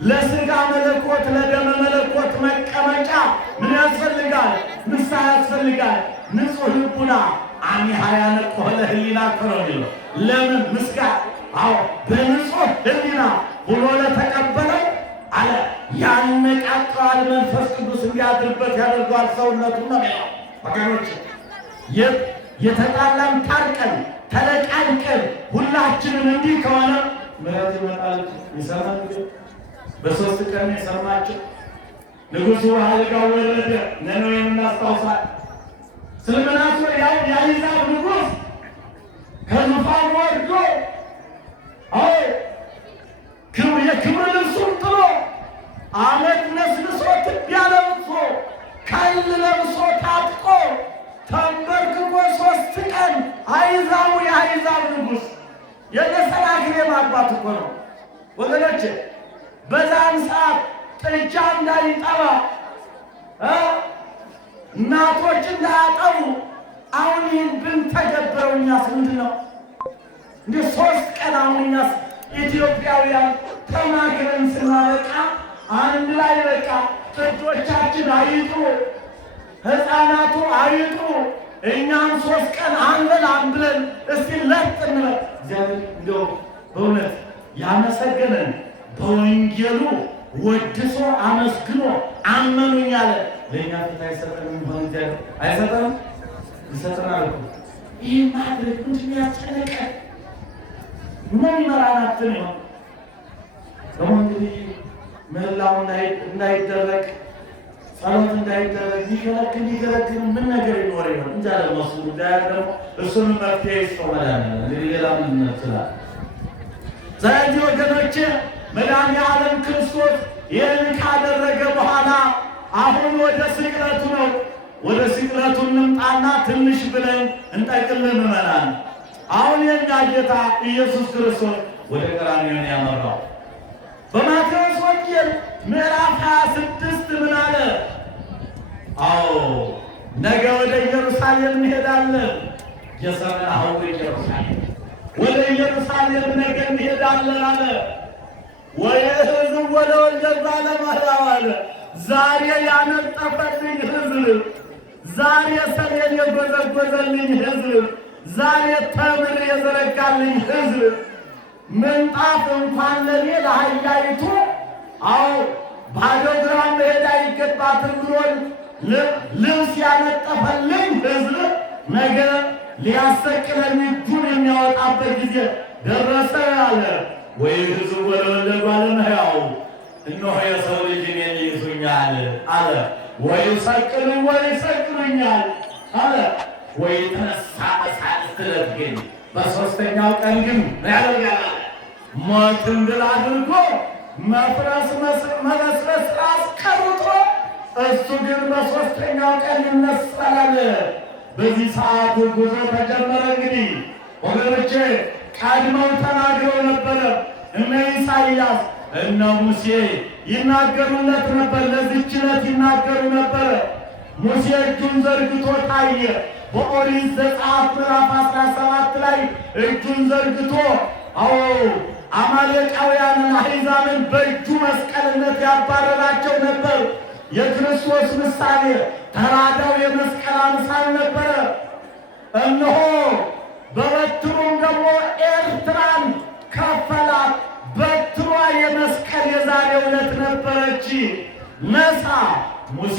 ለሥጋ መለኮት ለደመ መለኮት መቀመጫ ምን ያስፈልጋል? ንስሐ ያስፈልጋል። ንጹሕ ልቡና አሚሃ ያነቅሆ ለህሊና ነው። ለምን ምስጋና? አዎ በንጹሕ ህሊና ብሎ ለተቀበለው አለ ያነቃቃዋል። መንፈስ ቅዱስ እንዲያድርበት ያደርገዋል ሰውነቱን ነው። ወገኖች የተጣላን ታርቀን ተለቃንቀን ሁላችንም እንዲህ ከሆነ ምሕረት ይመጣል። ይሰማል። በሦስት ቀን የሰማቸው ንጉሡ አልጋው ወረደ። ነነዌን እናስታውሳል። ስልምናሶር ያው የአሕዛብ ንጉሥ ከዙፋኑ ወርዶ የክብር ልብሱን ጥሎ አመድ ነስንሶ ትቢያ ለብሶ ከል ለብሶ ታጥቆ ተንበርክኮ 3 ቀን አሕዛቡ የአሕዛብ ንጉሥ የሰናክሬም አባት እኮ ነው ወገኖቼ። በዛን ሰዓት ጥጃ እንዳይጠባ እናቶች እንዳያጠቡ አሁን ይህን ብንተገብረው እኛስ ምንድን ነው? እንደ 3 ቀን አሁን እኛስ ኢትዮጵያውያን ተናግረን ስናበቃ አንድ ላይ በቃ ጥጆቻችን አይጡ፣ ሕፃናቱ አይጡ፣ እኛም 3 ቀን አንበላም ብለን እስቲ ለጥ እንበል። እግዚአብሔር እንደው በእውነት ያመሰገነን በወንጌሉ ወድሶ አመስግኖ አመኑኝ አለ። ለእኛ ፊት አይሰጠንም? ሆን እግዚአብሔር አይሰጠንም? ይሰጠናል እኮ። ይህ ማድረግ ምንድን ያስጨነቀን? ምን ይመራናትን ይሆን? ደግሞ እንግዲህ ምህላው እንዳይደረግ ጸሎት እንዳይደረግ ሊከለክል ምን ነገር ይኖር ይሆን? እንጃ። ለመሱ ጉዳይ ደግሞ እሱን መፍትሄ ይስተዋላል። እንግዲህ ሌላ ምን ይመስላል? ስለዚህ ወገኖቼ መድኃኔዓለም ክርስቶስ ይህን ካደረገ በኋላ አሁን ወደ ስቅለቱ ነው። ወደ ስቅለቱ እንምጣና ትንሽ ብለን እንጠቅልን ምዕመናን። አሁን የኛ ጌታ ኢየሱስ ክርስቶስ ወደ ቀራንዮ ያመራው በማቴዎስ ወንጌል ምዕራፍ 26 ምን አለ? አዎ ነገ ወደ ኢየሩሳሌም እንሄዳለን። የሰምን አሁን ኢየሩሳሌም ወደ ኢየሩሳሌም ነገ እንሄዳለን አለ። ወየሕዝብ ወደ ወልደ ባለመህላው አለ። ዛሬ ያነጠፈልኝ ሕዝብ፣ ዛሬ ሰሌን የጎዘጎዘልኝ ሕዝብ፣ ዛሬ ተምር የዘረጋልኝ ሕዝብ ምንጣፍ እንኳን ለኔ ለአህያይቱ አዎ ባዶ እግሯን መሄድ አይገባትም ብሎን ልብስ ያነጠፈልኝ ሕዝብ ነገ ሊያሰቅለኝ እጁን የሚያወጣበት ጊዜ ደረሰ አለ። ወየሕዝብ ወደ ወልደ ባለመህያው እነሆ የሰው ልጅ እኔን ይይዙኛል አለ። ወይሰቅሉኛል አለ። ወይተነሣ በሣልስት ዕለት ግን በሦስተኛው ቀን ግን ያደርጋል። ሞትን ድል አድርጎ መፍረስ መመስረት አስቀርቶ እሱ ግን በሦስተኛው ቀን ይነሳል። በዚህ ሰዓት ጉዞ ተጀመረ። እንግዲህ ወገኖቼ ቀድመው ተናግረው ነበረ። እነ ኢሳይያስ እነ ሙሴ ይናገሩለት ነበር። ለዚህች ዕለት ይናገሩ ነበረ። ሙሴ እጁን ዘርግቶ ታየ። በኦሪት ዘጸአት ምዕራፍ 17 ላይ እጁን ዘርግቶ አዎ አማሌቃውያንን አሕዛብን በእጁ መስቀልነት ያባረራቸው ነበር። የክርስቶስ ምሳሌ ተራዳው የመስቀል አምሳል ነበረ። እነሆ በበትሩም ደግሞ ኤርትራን ከፈላት። በትሯ የመስቀል የዛሬው ዕለት ነበረች። ነሣ ሙሴ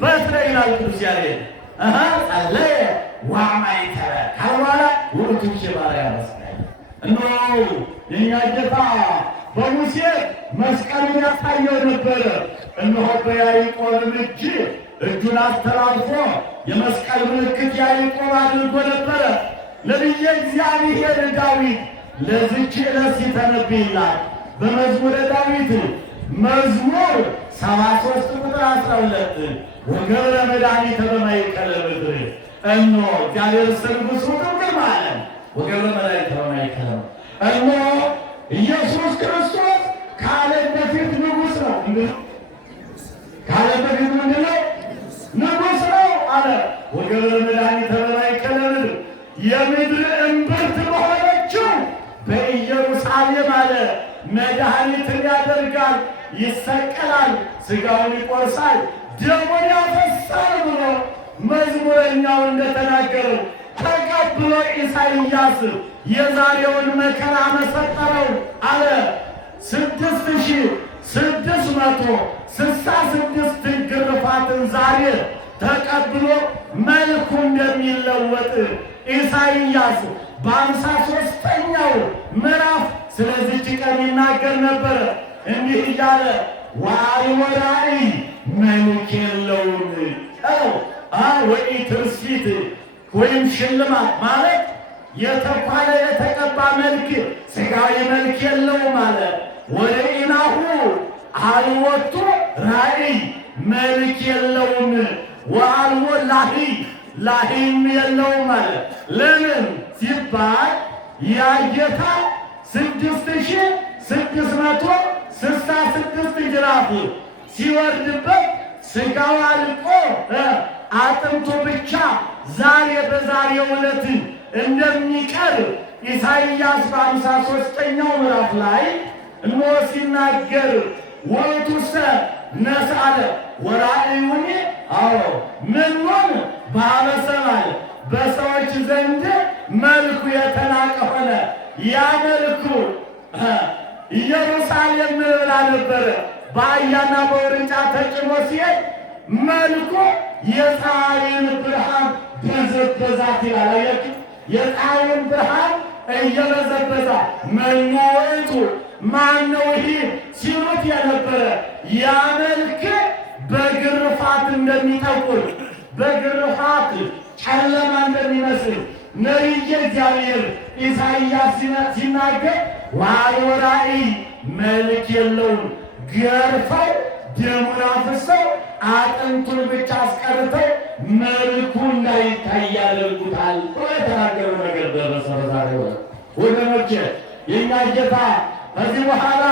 በትረ ይላል ቅዱስ ያሬድ ጸለየ ወአማይተረ ካልባላ ውእቱ ባሪያ መስቀል። እነሆ የእኛ ጌታ በሙሴ መስቀሉን ያሳየው ነበረ። እነሆ በያዕቆብ እጅ እጁን አስተላልፎ የመስቀል ምልክት ያዕቆብ አድርጎ ነበረ። ነቢየ እግዚአብሔር ዳዊት ለዚህች ዕለት ሲተነብይላት በመዝሙረ ዳዊት መዝሙር 73 ቁጥር 12 ወገብረ መድኃኒተ በማእከለ ምድር እነሆ እግዚአብሔር ንጉሡ ድንግል ማለት ወገብረ መድኃኒተ በማእከለ እነሆ ኢየሱስ ክርስቶስ ከዓለም በፊት ንጉሥ ነው። ከዓለም በፊት ምንድን ነው? ንጉሥ ነው አለ። ወገብረ መድኃኒተ በማእከለ ምድር የምድር እምብርት በሆነችው በኢየሩሳሌም ኢየሩሳሌም አለ መድኃኒትን ያደርጋል፣ ይሰቀላል፣ ሥጋውን ይቆርሳል፣ ደሙን ያፈሳል ብሎ መዝሙረኛው እንደተናገረው ተቀብሎ ኢሳይያስ የዛሬውን መከራ መሰጠረው አለ። 6666 ግርፋትን ዛሬ ተቀብሎ መልኩ እንደሚለወጥ ኢሳይያስ በ53ኛው ምዕራፍ ስለዚች ቀን ይናገር ነበረ። እንዲህ እያለ ወአልቦ ራእይ መልክ የለውም ወይ ትርሲት ወይም ሽልማት ማለት የተኳለ የተቀባ መልክ ሥጋዊ መልክ የለውም አለ። ወለኢናሁ አልቦቱ ራእይ መልክ የለውም ወአልቦ ላህይ ላህይም የለውም አለ። ለምን ሲባል ያ ጌታ 6666 ጅራፍ ሲወርድበት ሥጋው አልቆ አጥንቱ ብቻ ዛሬ በዛሬው ዕለት እንደሚቀር ኢሳይያስ በ53ኛው ምዕራፍ ላይ እነሆ ሲናገር ወቱሰ ነሳለ ወራእዩኒ ምኑን ባበሰማል በሰዎች ዘንድ መልኩ የተናቀ ሆነ። ያ መልኩ ኢየሩሳሌም ምን ብላ ነበረ? በአህያና በውርንጫ ተጭኖ ሲሄድ መልኩ የፀሐይን ብርሃን በዘበዛት ይላል። አያችሁ፣ የፀሐይን ብርሃን እየበዘበዛ መኑ ውእቱ ማነው ይህ ሲሉት የነበረ ያ መልክ በግርፋት እንደሚጠቁር በግርፋት ጨለማ እንደሚመስል ነቢየ እግዚአብሔር ኢሳይያስ ሲናገር ወአልቦ ራእይ መልክ የለውም፣ ገርፈው ደሙን አፍሰው አጥንቱን ብቻ አስቀርተው መልኩ እንዳይታይ ያደርጉታል ብሎ የተናገረው ነገር ደረሰ። በዛሬው ዕለት ወገኖቼ የእኛ ጌታ ከዚህ በኋላ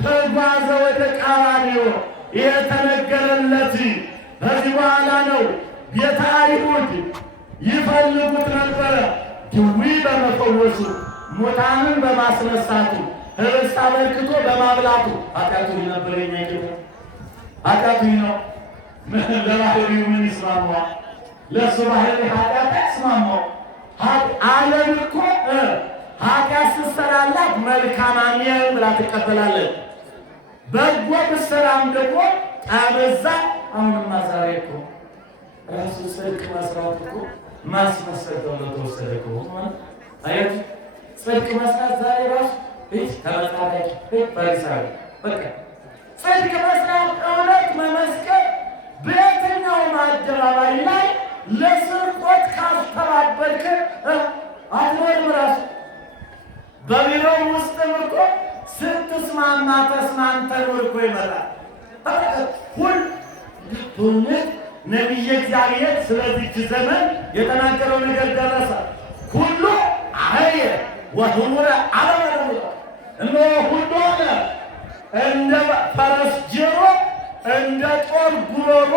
ተጓዘ ወደ ቀራንዮ። የተነገረለት ከዚህ በኋላ ነው። ቤተ አይሁድ ይፈልጉት ነበረ፣ ድዊ በመፈወሱ ሙታንን በማስነሳቱ ኅብስት አበርክቶ በማብላቱ። ኃጢአቱ ነበር የእኛ ጌታ ኃጢአቱ ነው። ለባህሪው ምን ይስማማዋል? ለእሱ ባህሪ ኃጢአት አይስማማው። ዓለም እኮ ኃጢአት ስትሰራላት መልካም አሜን ብላ ትቀበላለች። በጎ ብትሰራም ደግሞ ጠበዛ። አሁንማ ዛሬ እኮ ራሱ ጽድቅ መስራት እኮ ማስመሰል ተብሎ ተወሰደ እኮ አያችሁ። ጽድቅ መስራት ዛሬ ራሱ ተመጣጣቂ ፈሪሳዊ በቃ ጽድቅ መስራት እውነት መመስከር በየትኛውም አደባባይ ላይ ለስርቆት ካስተባበልክ አትኖርም። ራሱ በቢሮው ውስጥም እኮ ስትስማማ ተስማምተህ ኑር እኮ ይመጣል። ሁል በእውነት ነቢየ እግዚአብሔር ስለዚች ዘመን የተናገረው ነገር ደረሰ። ሁሉ አየ ወህሙረ አለመ እነሆ ሁሉ ሆነ እንደ ፈረስ ጆሮ እንደ ጦር ጉሮሮ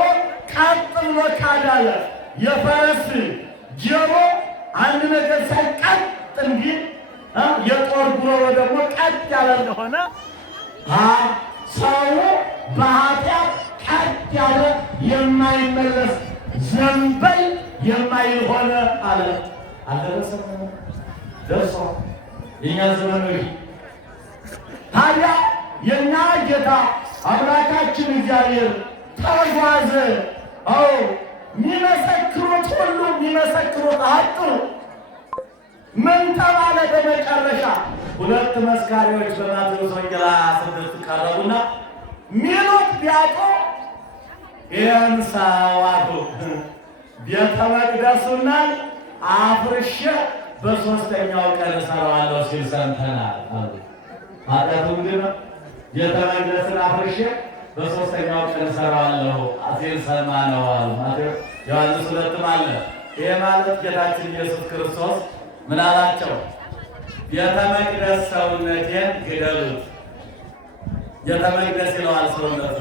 ቀጥ ብሎ ካዳለ። የፈረስ ጆሮ አንድ ነገር ሳይቀጥ እንዲል የጦር ጉሮሮ ደግሞ ቀጥ ያለ እንደሆነ ሰው በኃጢአት ቀጥ ያለ የማይመለስ ዘንበል የማይል ሆነ አለ። አልደረሰም? ደርሷል። የእኛ ዘመን ነው። ታዲያ የእኛ ጌታ አምላካችን እግዚአብሔር ተጓዘ። የሚመሰክሩት ሁሉ የሚመሰክሩት አጡ። ምን ተባለ? በመጨረሻ ሁለት መስካሪዎች በማቴዎስ ወንጌል 26 ቀረቡና ሚሉት ቢያጡ ይህን ሰው አሉ ቤተ መቅደሱና አፍርሼ በሦስተኛው ቀን እሰራዋለሁ ሲል ሰምተናል አሉ። ኃጢአቱ ምንድን ነው? ቤተ መቅደስን አፍርሼ በሦስተኛው ቀን እሰራዋለሁ ሲል ሰማነው አሉ። ዮሐንስ 2 አለ። ይሄ ማለት ጌታችን ኢየሱስ ክርስቶስ ምን አላቸው? ቤተ መቅደስ ሰውነቴን ግደሉት። ቤተ መቅደስ ይለዋል ሰውነቱ።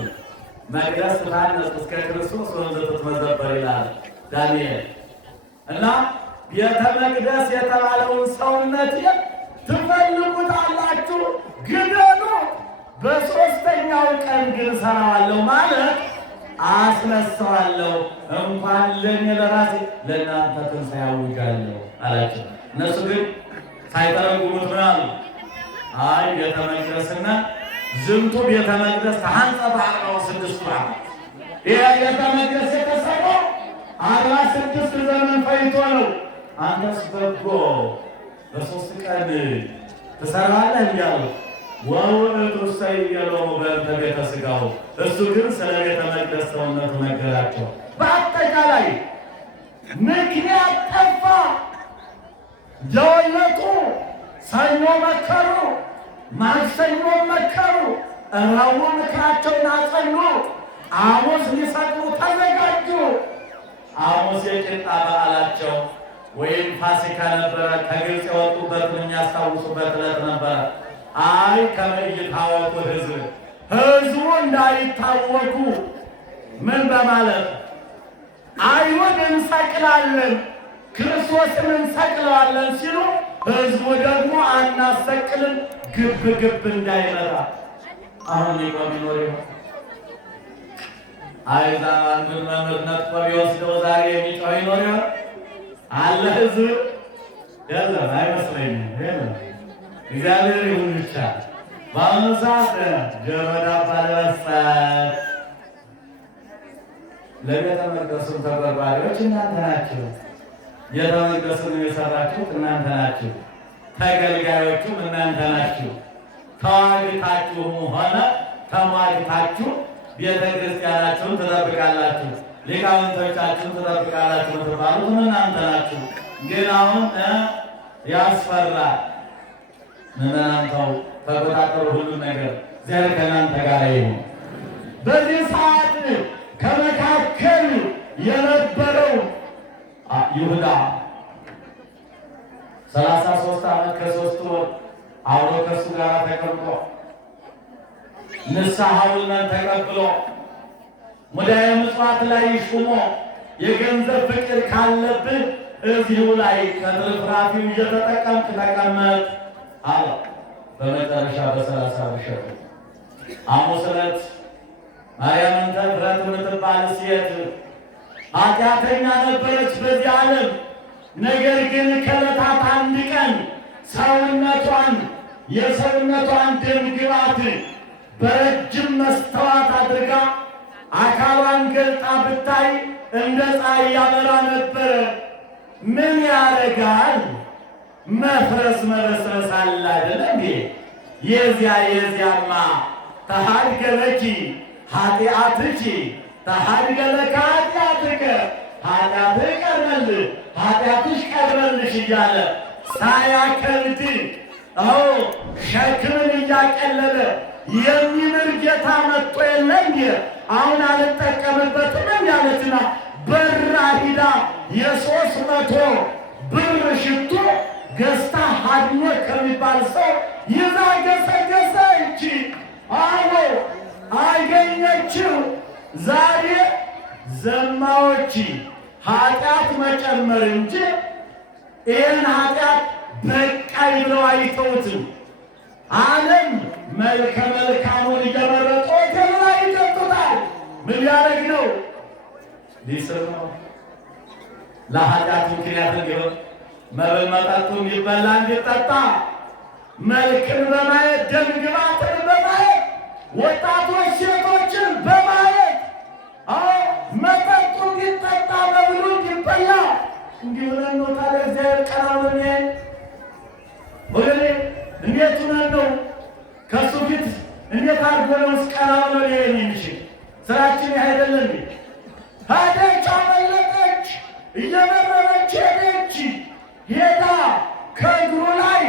መቅደስ ታነጽ እስከ ክርስቶስ ወንዘ ትትመዘበር ይላል ዳንኤል። እና ቤተ መቅደስ የተባለውን ሰውነቴን ትፈልጉታላችሁ ቀን ግን ሰራዋለሁ ማለት አስነሳዋለሁ፣ እንኳን ለእኔ ለራሴ ለእናንተ ትንሣኤ አውጃለሁ አላቸው። እነሱ ግን ሳይተረጉሙት ምን አሉ? አይ ቤተ መቅደስና ዝንቱ ቤተ መቅደስ ተሐንጸ በአርባው ስድስቱ ዓመት። ይህ ቤተ መቅደስ የተሰራው 46 ዘመን ፈጅቶ ነው። አንተስ በጎ በ3 ቀን ትሰራለህ እንዲያሉ ወውእቱ ሰይየሎሙ በእንተ ቤተ ሥጋው። እሱ ግን ስለ ቤተ መቅደስ ሰውነቱ ነገራቸው። በአጠቃላይ ምክንያት ጠፋ። ደወለቱ ሰኞ መከሩ፣ ማክሰኞ መከሩ፣ ረቡዕ ምክራቸውን አጸኑ። ሐሙስ ሊሰቅሉ ተዘጋጁ። ሐሙስ የቂጣ በዓላቸው ወይም ፋሲካ ነበረ። ከግብፅ የወጡበትን የሚያስታውሱበት ዕለት ነበረ። አይ ከመይታወቁ ሕዝቡ እንዳይታወቁ ምን በማለት አይሁድ እንሰቅላለን ክርስቶስን እንሰቅለዋለን ሲሉ ሕዝቡ ደግሞ አናሰቅልም ግብ ግብ እንዳይመጣ አሁን ሊቆም ይኖር ይሆን? አይዛብ አንዱን መምህር ነጥቆ ቢወስደው ዛሬ የሚጮህ ይኖር ይሆን? አለ ሕዝብ የለም፣ አይመስለኝም። የለም እግዚአብሔር ይሁን ብቻ። በአሁኑ ሰዓት ጆሮ ዳባ ለመስጠት ለቤተ መቅደሱም ተቆርቋሪዎች እናንተ ናችሁ። ቤተ መቅደሱን የሰራችሁት እናንተ ናችሁ። ተገልጋዮቹም እናንተ ናችሁ። ተዋግታችሁም ሆነ ተሟግታችሁ ቤተ ክርስቲያናችሁን ትጠብቃላችሁ፣ ሊቃውንቶቻችሁን ትጠብቃላችሁ ትባሉት እናንተ ናችሁ። ግን አሁን ያስፈራል። ምዕመናን ተው፣ ተቆጣጠሩ ሁሉን ነገር። እግዚአብሔር ከእናንተ ጋር ይሁን። በዚህ ሰዓት ከመካከል የነበረው ይሁዳ 33 ዓመት ከ3 ወር አብሮ ከእሱ ጋር ተቀምጦ ንስሐውን ተቀብሎ ሙዳየ ምጽዋት ላይ ሹሞ የገንዘብ ፍቅር ካለብህ እዚሁ ላይ ከትርፍራፊው እየተጠቀምክ ተቀመጥ አለ። በመጨረሻ በ30 ብር ሸጡ። ሐሙስ ዕለት ማርያምን ተፍረት የምትባል ሴት ኃጢአተኛ ነበረች በዚህ ዓለም። ነገር ግን ከዕለታት አንድ ቀን የሰውነቷን ደም ግባት በረጅም መስተዋት አድርጋ አካሏን ገልጣ ብታይ እንደ ፀሐይ ያበራ ነበረ። ምን ያረጋል? መፍረስ መበስበስ አለ አይደል እንዴ? የዚያማ ተሃድገለኪ ኃጢአትኪ ተሃድገለከ ኃጢአትከ፣ ኃጢአትህ ቀረልህ፣ ኃጢአትሽ ቀረልሽ እያለ ሳያከብድ ሸክምን እያቀለለ የሚምር ጌታ መጥቶ የለ እንዴ? አሁን አልጠቀምበትም ያለችና በራ ሂዳ የ300 ብር ሽቶ ገዝታ ሀድኖ ከሚባል ሰው ይዛ ገሰገሰች። አዎ አገኘችው። ዛሬ ዘማዎች ኃጢአት መጨመር እንጂ ይህን ኃጢአት በቃይ ብለው አይተውትም። ዓለም መልከ መልካሙን እየመረጡ ሆቴል ላይ ይጠጡታል። ምን ሊያደርግ ነው? ሊስብ ነው። ለኃጢአት ምክንያት እንዲሆን መብል መጠጡ እንዲበላ እንዲጠጣ መልክን በማየት ደም ግባትን በማየት ወጣቶች ሴቶችን በማየት መጠጡ እንዲጠጣ መብሉ እንዲበላ እንዲህ ብለን ነው። ታዲያ እግዚአብሔር ቀና ብለን ወገኔ እንዴት ሆነን ነው ከእሱ ፊት እንዴት አድርጎ ነው ቀና ብሎ ሊሄድ የሚችል? ስራችን ይህ አይደለም። ሄደች፣ አመለጠች፣ እየመረረች ሄደች። ሄዳ ከእግሩ ላይ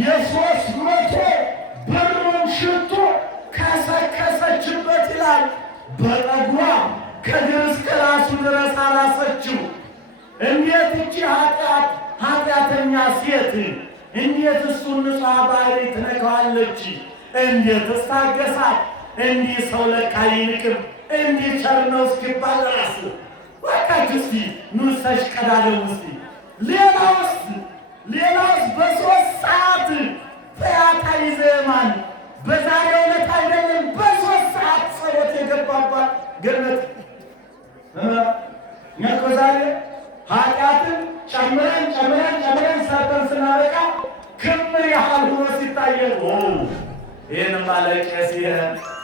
የ300 ብሩን ሽቶ ከሰከሰችበት ይላል። በጠጉሯ ከእግር እስከ ራሱ ድረስ አላሰችው። እንዴት እቺ ኃጢአተኛ ሴት እንዴት እሱን ንጹሕ ባህሪ ትነካዋለች? እንዴት እስታገሳት? እንዲህ ሰው ለካ ይንቅም እንዲህ ቸር ነው እስኪባል ራስ ወቃች። እስቲ ኑሰሽ ቀዳደም እስቲ ሌላውስ በ3 ሰዓት ፈያታዊ ዘማን በዛሬው ዕለት አይደለም በ3 አየሁ። ይህን ማለቄስ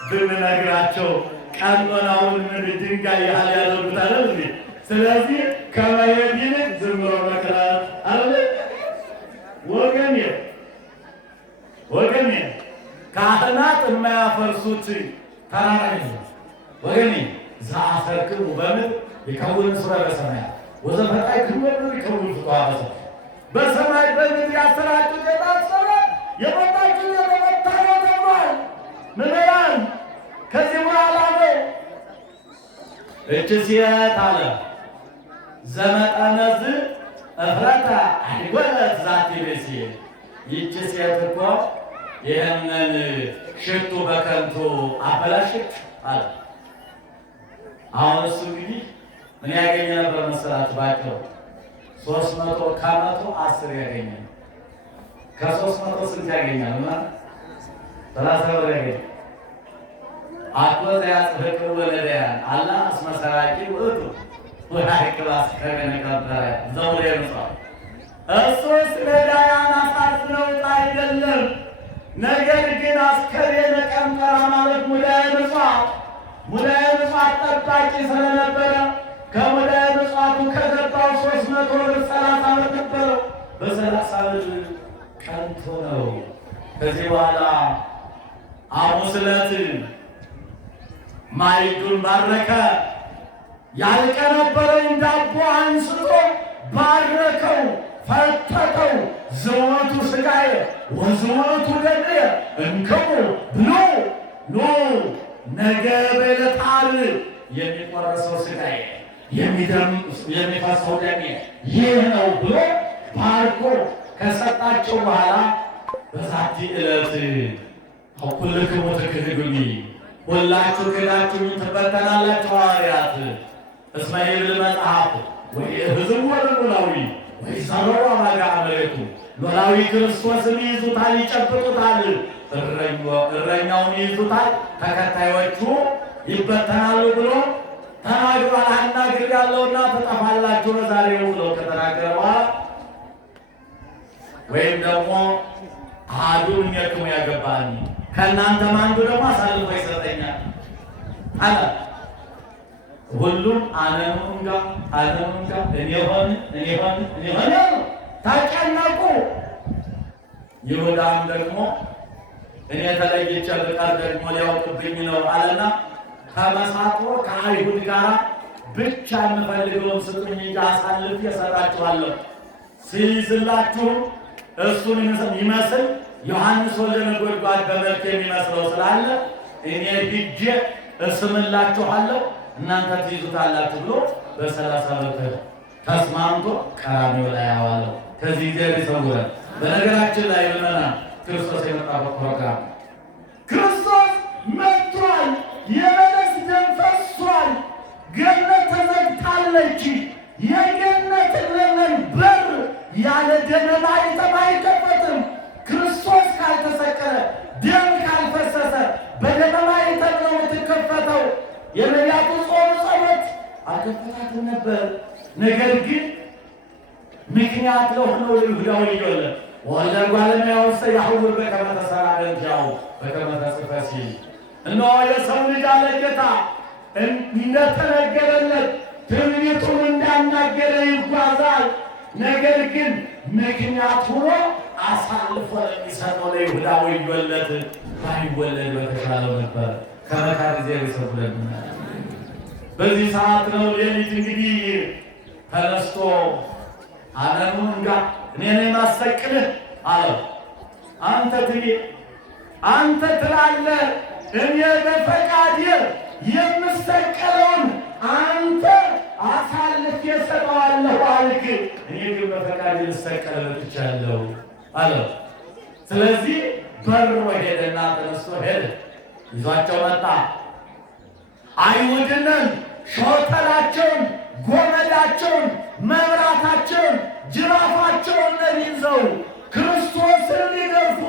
ብንነግራቸው ቀኖናውን ምን ድንጋይ ያህል ያደርጉታል እንዴ? ስለዚህ ከመሄድ ይልቅ ዝም ብሎ መቅረት አለ። ወገኔ ካህናት የማያፈርሱት ተራራ የለም። ወገኔ ዘአፈርክሙ በምድር ይከውን ሥራ በሰማያት ወዘፈጣይክሙ በምድር ይከውን ፍትሐ በሰማይ። በሰማይ በምድር ያሰራጩት የታሰረ የመጣችሁ የተመታ ነው ተብሏል። ምዕመናን ከዚህ በኋላ ነው እች ሴት አለ ዘመጠነዝ እፍረተ አይጎለት ዛቲ ብእሲ። ይች ሴት እኮ ይህንን ሽቱ በከንቱ አበላሽት አለ። አሁን እሱ እንግዲህ ምን ያገኘ ነበር መሰላችሁ? ባጭሩ 300 ከመቶ 10 ያገኛል። ከ300 ስንት ያገኛል? ማለት 30 ብር ያገኛል። አቆዘ ያጽድቅ ወለደያን አላ እስመ ሰራቂ ውእቱ ወያዕቅብ አስከሬነ ቀበረ ዘውዴ ምጽዋት። እሱስ ነዳያን አሳዝነውት አይደለም፣ ነገር ግን አስከሬነ ቀበረ ማለት ሙዳየ ምጽዋት ጠባቂ ስለነበረ ከሙዳየ ምጽዋቱ ከገባው 300 ብር 30 ብር ነበረው። በ30 ብር ቀንቶ ነው። ከዚህ በኋላ ሐሙስ ዕለት ማዕዱን ባረከ። ያልቀነበረውን ዳቦ አንስቶ ባረከው፣ ፈተተው። ዝወቱ ሥጋዬ ወዝወቱ ደሜ እንክሙ ብሉ ኑ፣ ነገ በዕለተ ዓርብ የሚቆረሰው ሥጋዬ የሚፈሰው ደሜ ይህ ነው ብሎ ባርኮ ከሰጣቸው በኋላ በዛቲ ዕለት ኩልክሙ ትክህዱኒ፣ ሁላችሁ ክዳችሁኝ ትበተናላችሁ። ሐዋርያት እስመ ይብል መጽሐፍ ወይእህዝዎ ለኖላዊ ወይሠረዩ አባግዓ መሬቱ። ኖላዊ ክርስቶስን ይይዙታል፣ ይጨብጡታል፣ እረኛውን ይይዙታል፣ ተከታዮቹ ይበተናሉ ብሎ ተናግሯል። አናግሬአለሁና ትጠፋላችሁ በዛሬው ብሎ ከተናገረ በኋላ ወይም ደግሞ አሐዱን እምኔክሙ ያገባኒ፣ ከእናንተም አንዱ ደግሞ አሳልፎ ይሰጠኛል አለ። ሁሉም አነኑንጋ እኔ ሆን ታጨነቁ። ይሁዳም ደግሞ እኔ ተለይቼ ብቀር ደግሞ ሊያውቅብኝ ነው አለና ተመሳጥሮ ከአይሁድ ጋር ብቻ የምፈልገውን ስጡኝ እንጂ አሳልፌ እሰጣችኋለሁ። ሲይዝላችሁ እሱን ይመስል ዮሐንስ ወልደ ነጎድጓድ በመልክ የሚመስለው ስላለ እኔ ሂጄ እስምላችኋለሁ እናንተ ትይዙታላችሁ ብሎ በ30 ብር ተስማምቶ ቀራንዮ ላይ አዋለው። ከዚህ ጊዜ ይሰውረን። በነገራችን ላይ ምዕመናን ክርስቶስ የመጣበት ፕሮግራም ክርስቶስ መጥቷል። የበለስ ደም ፈሷል። ገነት ተዘግታለች። የገነትን ለምን በር ያለ ደም ማኅተም አይከፈትም። ክርስቶስ ካልተሰቀለ ደም ካልፈሰሰ በደም ማኅተም ነው የምትከፈተው። የነቢያቱ ጾም ጸሎት አልከፈታትም ነበር። ነገር ግን ምክንያት ለሆነው ለይሁዳው ይወለ ወልደ እጓለ እመሕያው ያሕውር በከመ ተሠርዐ ደንጊያሁ በከመ ተጽሕፈ ሲል እነሆ የሰው ልጅ አለ ጌታ እንደተነገረለት ትንቢቱን እንዳናገረ ይጓዛል። ነገር ግን ምክንያት ሆኖ አሳልፎ ለሚሰጠው ለይሁዳ ወዮለት። ባይወለድ በተሻለው ነበር። ከመካር ጊዜ ይሰብለን። በዚህ ሰዓት ነው ሌሊት እንግዲህ ተነስቶ አለኑን እንጋ እኔ ነኝ ማሰቅልህ አለው። አንተ ትላለህ እኔ በፈቃዴ የምሰቀለውን አንተ አሳልፌ እሰጠዋለሁ አልክ። እኔ ግን በፈቃዴ ልሰቀል መጥቻለሁ አለው። ስለዚህ በሮ ሄደና ተነስቶ ሄደ። ይዟቸው መጣ። አይሁድንን ሾተላቸውን፣ ጎመዳቸውን፣ መብራታቸውን፣ ጅራፋቸውን ይዘው ክርስቶስን ሊገርፉ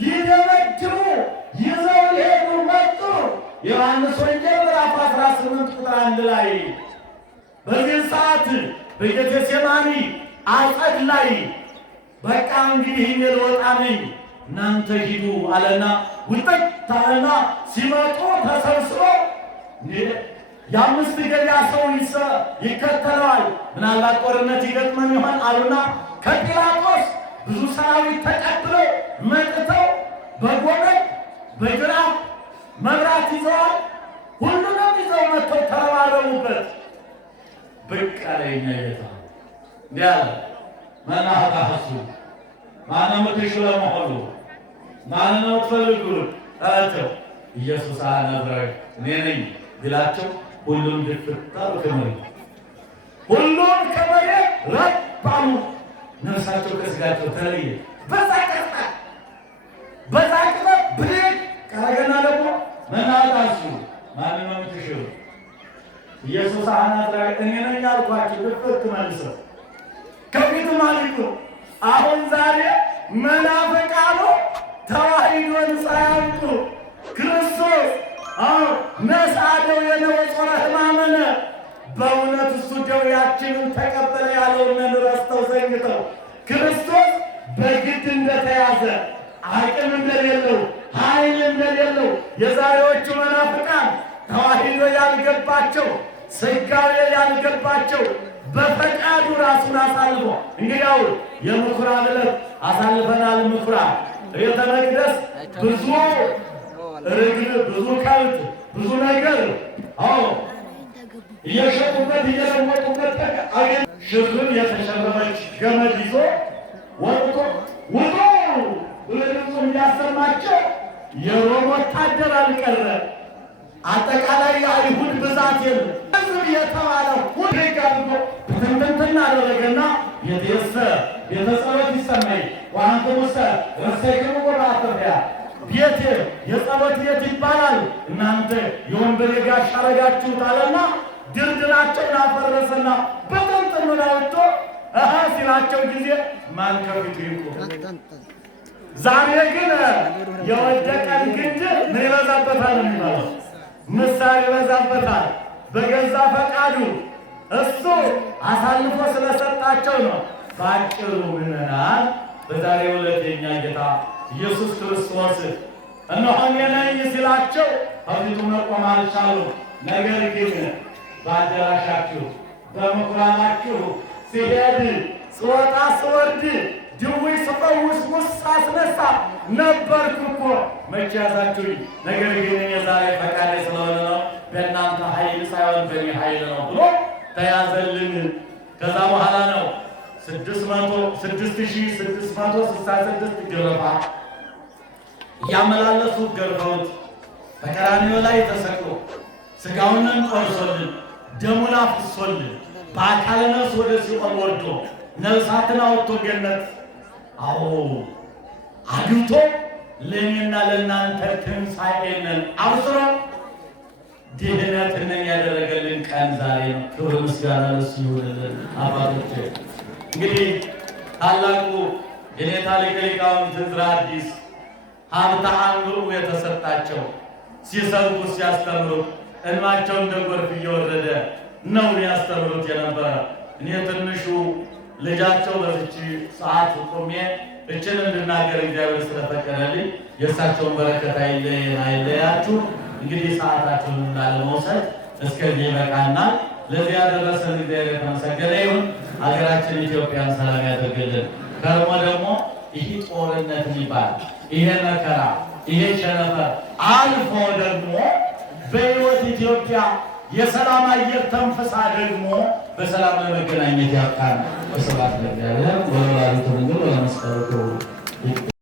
ሊደበድቡ ይዘው ሊሄዱ መጡ። ዮሐንስ ወንጌል ምዕራፍ 18 ቁጥር 1 ላይ በዚህ ሰዓት በጌቴሴማኒ አጸድ ላይ በቃ እንግዲህ እኔ ልወጣ ነኝ፣ እናንተ ሂዱ አለና ውጥት አለና ሲመጡ ተሰብስበው የአምስት ገበያ ሰው ይከተለዋል። ምናልባት ጦርነት ይገጥመን ይሆን አሉና ከጲላጦስ ብዙ ሰራዊት ተቀብለው መጥተው በጎመድ በጅራፍ መብራት ይዘዋል። ሁሉንም ይዘው መጥተው ተረባረቡበት። ብቅ አለ የእኛ ጌታ እንዲህ አለ፣ መናኸ ታሐሱ ማነው የምትሹ ለመሆኑ ማንን ነው የምትፈልጉት አላቸው። ኢየሱስ ናዝራዊ እኔ ነኝ ቢላቸው ሁሉም ድፍት አሉ ከመሬት። ሁሉም ከመሬት ረብ አሉ። ነፍሳቸው ከሥጋቸው ተለየ። በዛ ቅጽበት ብድግ ቀረገና ደግሞ መናኸ ታሐሱ ማንን ነው የምትሹ? ኢየሱስ ናዝራዊ እኔ ነኝ አልኳቸው። ድፍት መልሰው ከፊቱ ማሊቁ አሁን ዛሬ መናፍቃኑ ተዋሂዶን ሳያውቁ ክርስቶስ ነሳደው የነበረ ሕማመነ በእውነት እሱ ደዌያችንን ተቀበለ ያለውን ረስተው ዘንግተው ክርስቶስ በግድ እንደተያዘ አቅም እንደሌለው ኃይል እንደሌለው የዛሬዎቹ መናፍቃን ተዋሂዶ ያልገባቸው ሥጋዌ ያልገባቸው በፈቃዱ ራሱን አሳልፎ እንግዲያው የምኩራብ ዕለት አሳልፈናል። ምኩራብ ቤተ መቅደስ ብዙ ርግብ፣ ብዙ ከብት፣ ብዙ ነገር እየሸጡበት እየለወጡበት ሽብን የተሸረበች ገመድ ይዞ ወጥቶ ውጡ ብሎ ድምፁን እያሰማቸው የሮም ወታደር አልቀረ። አጠቃላይ የአይሁድ ብዛት የለም። ሕዝብ የተባለ ሁሉ ጋርጎ ትንትና አደረገና ቤቴሰ ቤተ ጸሎት ይሰማይ ወአንትሙሰ ረሰይክሙ ወራተፊያ ቤቴ የጸሎት ቤት ይባላል፣ እናንተ የወንበዴ ጋሻ አረጋችሁት አለና ድርድራቸውን አፈረሰና በጥንጥም አውጥቶ ሲላቸው ጊዜ ማን ከፊቱ ይቆም? ዛሬ ግን የወደቀን ግንድ ምን ይበዛበታል የሚባለው ምሳሌ ይበዛበታል። በገዛ ፈቃዱ እሱ አሳልፎ ስለሰጣቸው ነው። ባጭሩ ምንናል በዛሬው ዕለት የኛ ጌታ ኢየሱስ ክርስቶስ እነሆኝ ነኝ ሲላቸው ከፊቱ መቆም አልቻሉ። ነገር ግን በአዳራሻችሁ በምኩራባችሁ ሲሄድ ስወጣ ስወርድ ድውይ ስፈውስ ሙስ ሳስነሳ ነበርኩ እኮ መቼ ያዛችሁኝ? ነገር ግን የዛሬ ፈቃዴ ስለሆነ ነው፣ በእናንተ ኃይል ሳይሆን በእኔ ኃይል ነው ብሎ ተያዘልን። ከዛ በኋላ ነው 6666 ግርፋት እያመላለሱ ገርፈውት በቀራንዮ ላይ ተሰቅሎ ሥጋውንን ቆርሶልን ደሙን አፍሶልን በአካለ ነፍስ ወደ ሲኦል ወርዶ ነፍሳትን አወጥቶ ገነት አግብቶ ለእኔና ለእናንተ ትንሣኤንን አብስሮ ድህነትን ያደረገልን ቀን ዛሬ ነው። ክብር ምስጋና ለእሱ ይሁንልን። አባቶች እንግዲህ ታላቁ የኔታ ሊቀ ሊቃውንት ዕዝራ አዲስ ሀብተ አእምሮ የተሰጣቸው ሲሰብኩ ሲያስተምሩ እንባቸው እንደ ጎርፍ እየወረደ ነው ያስተምሩት የነበረ። እኔ ትንሹ ልጃቸው በዚች ሰዓት ቆሜ እችን እንድናገር እግዚአብሔር ስለፈቀደልኝ የእሳቸውን በረከት አይለያችሁ። እንግዲህ ሰዓታችሁን ላለመውሰድ እስከዚህ ይበቃናል። ለዚህ ያደረሰን እግዚአብሔር የተመሰገነ ይሁን። ሀገራችን ኢትዮጵያን ሰላም ያደርግልን። ከርሞ ደግሞ ይህ ጦርነት የሚባል ይሄ መከራ ይሄ ቸነፈር አልፎ ደግሞ በሕይወት ኢትዮጵያ የሰላም አየር ተንፍሳ ደግሞ በሰላም ለመገናኘት ያብቃን። በሰላም ለእግዚአብሔር ወለወላዲቱ ድንግል ወለመስቀሉ ክቡር